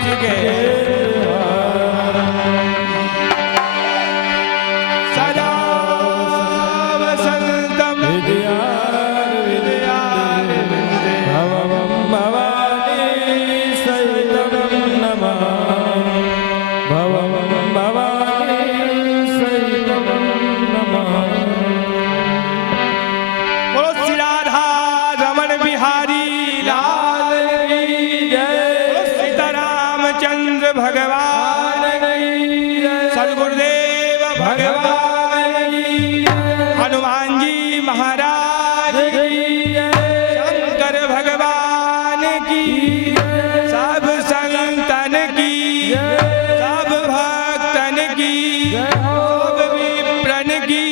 महाराज के सदा वसंतम विद्यारविंदे भवं भवानी सहितं नमः भवं भवानी सहितं नमः। बोलो श्री राधा रमण बिहारी लाल की जय। बोलो सीतारामचंद्र भगवान की जय। सद्गुरुदेव भगवान की जय। हनुमान जी महाराज की जय। शंकर भगवान की जय। सब संतन की जय। सब भक्तन की जय। सब विप्रन की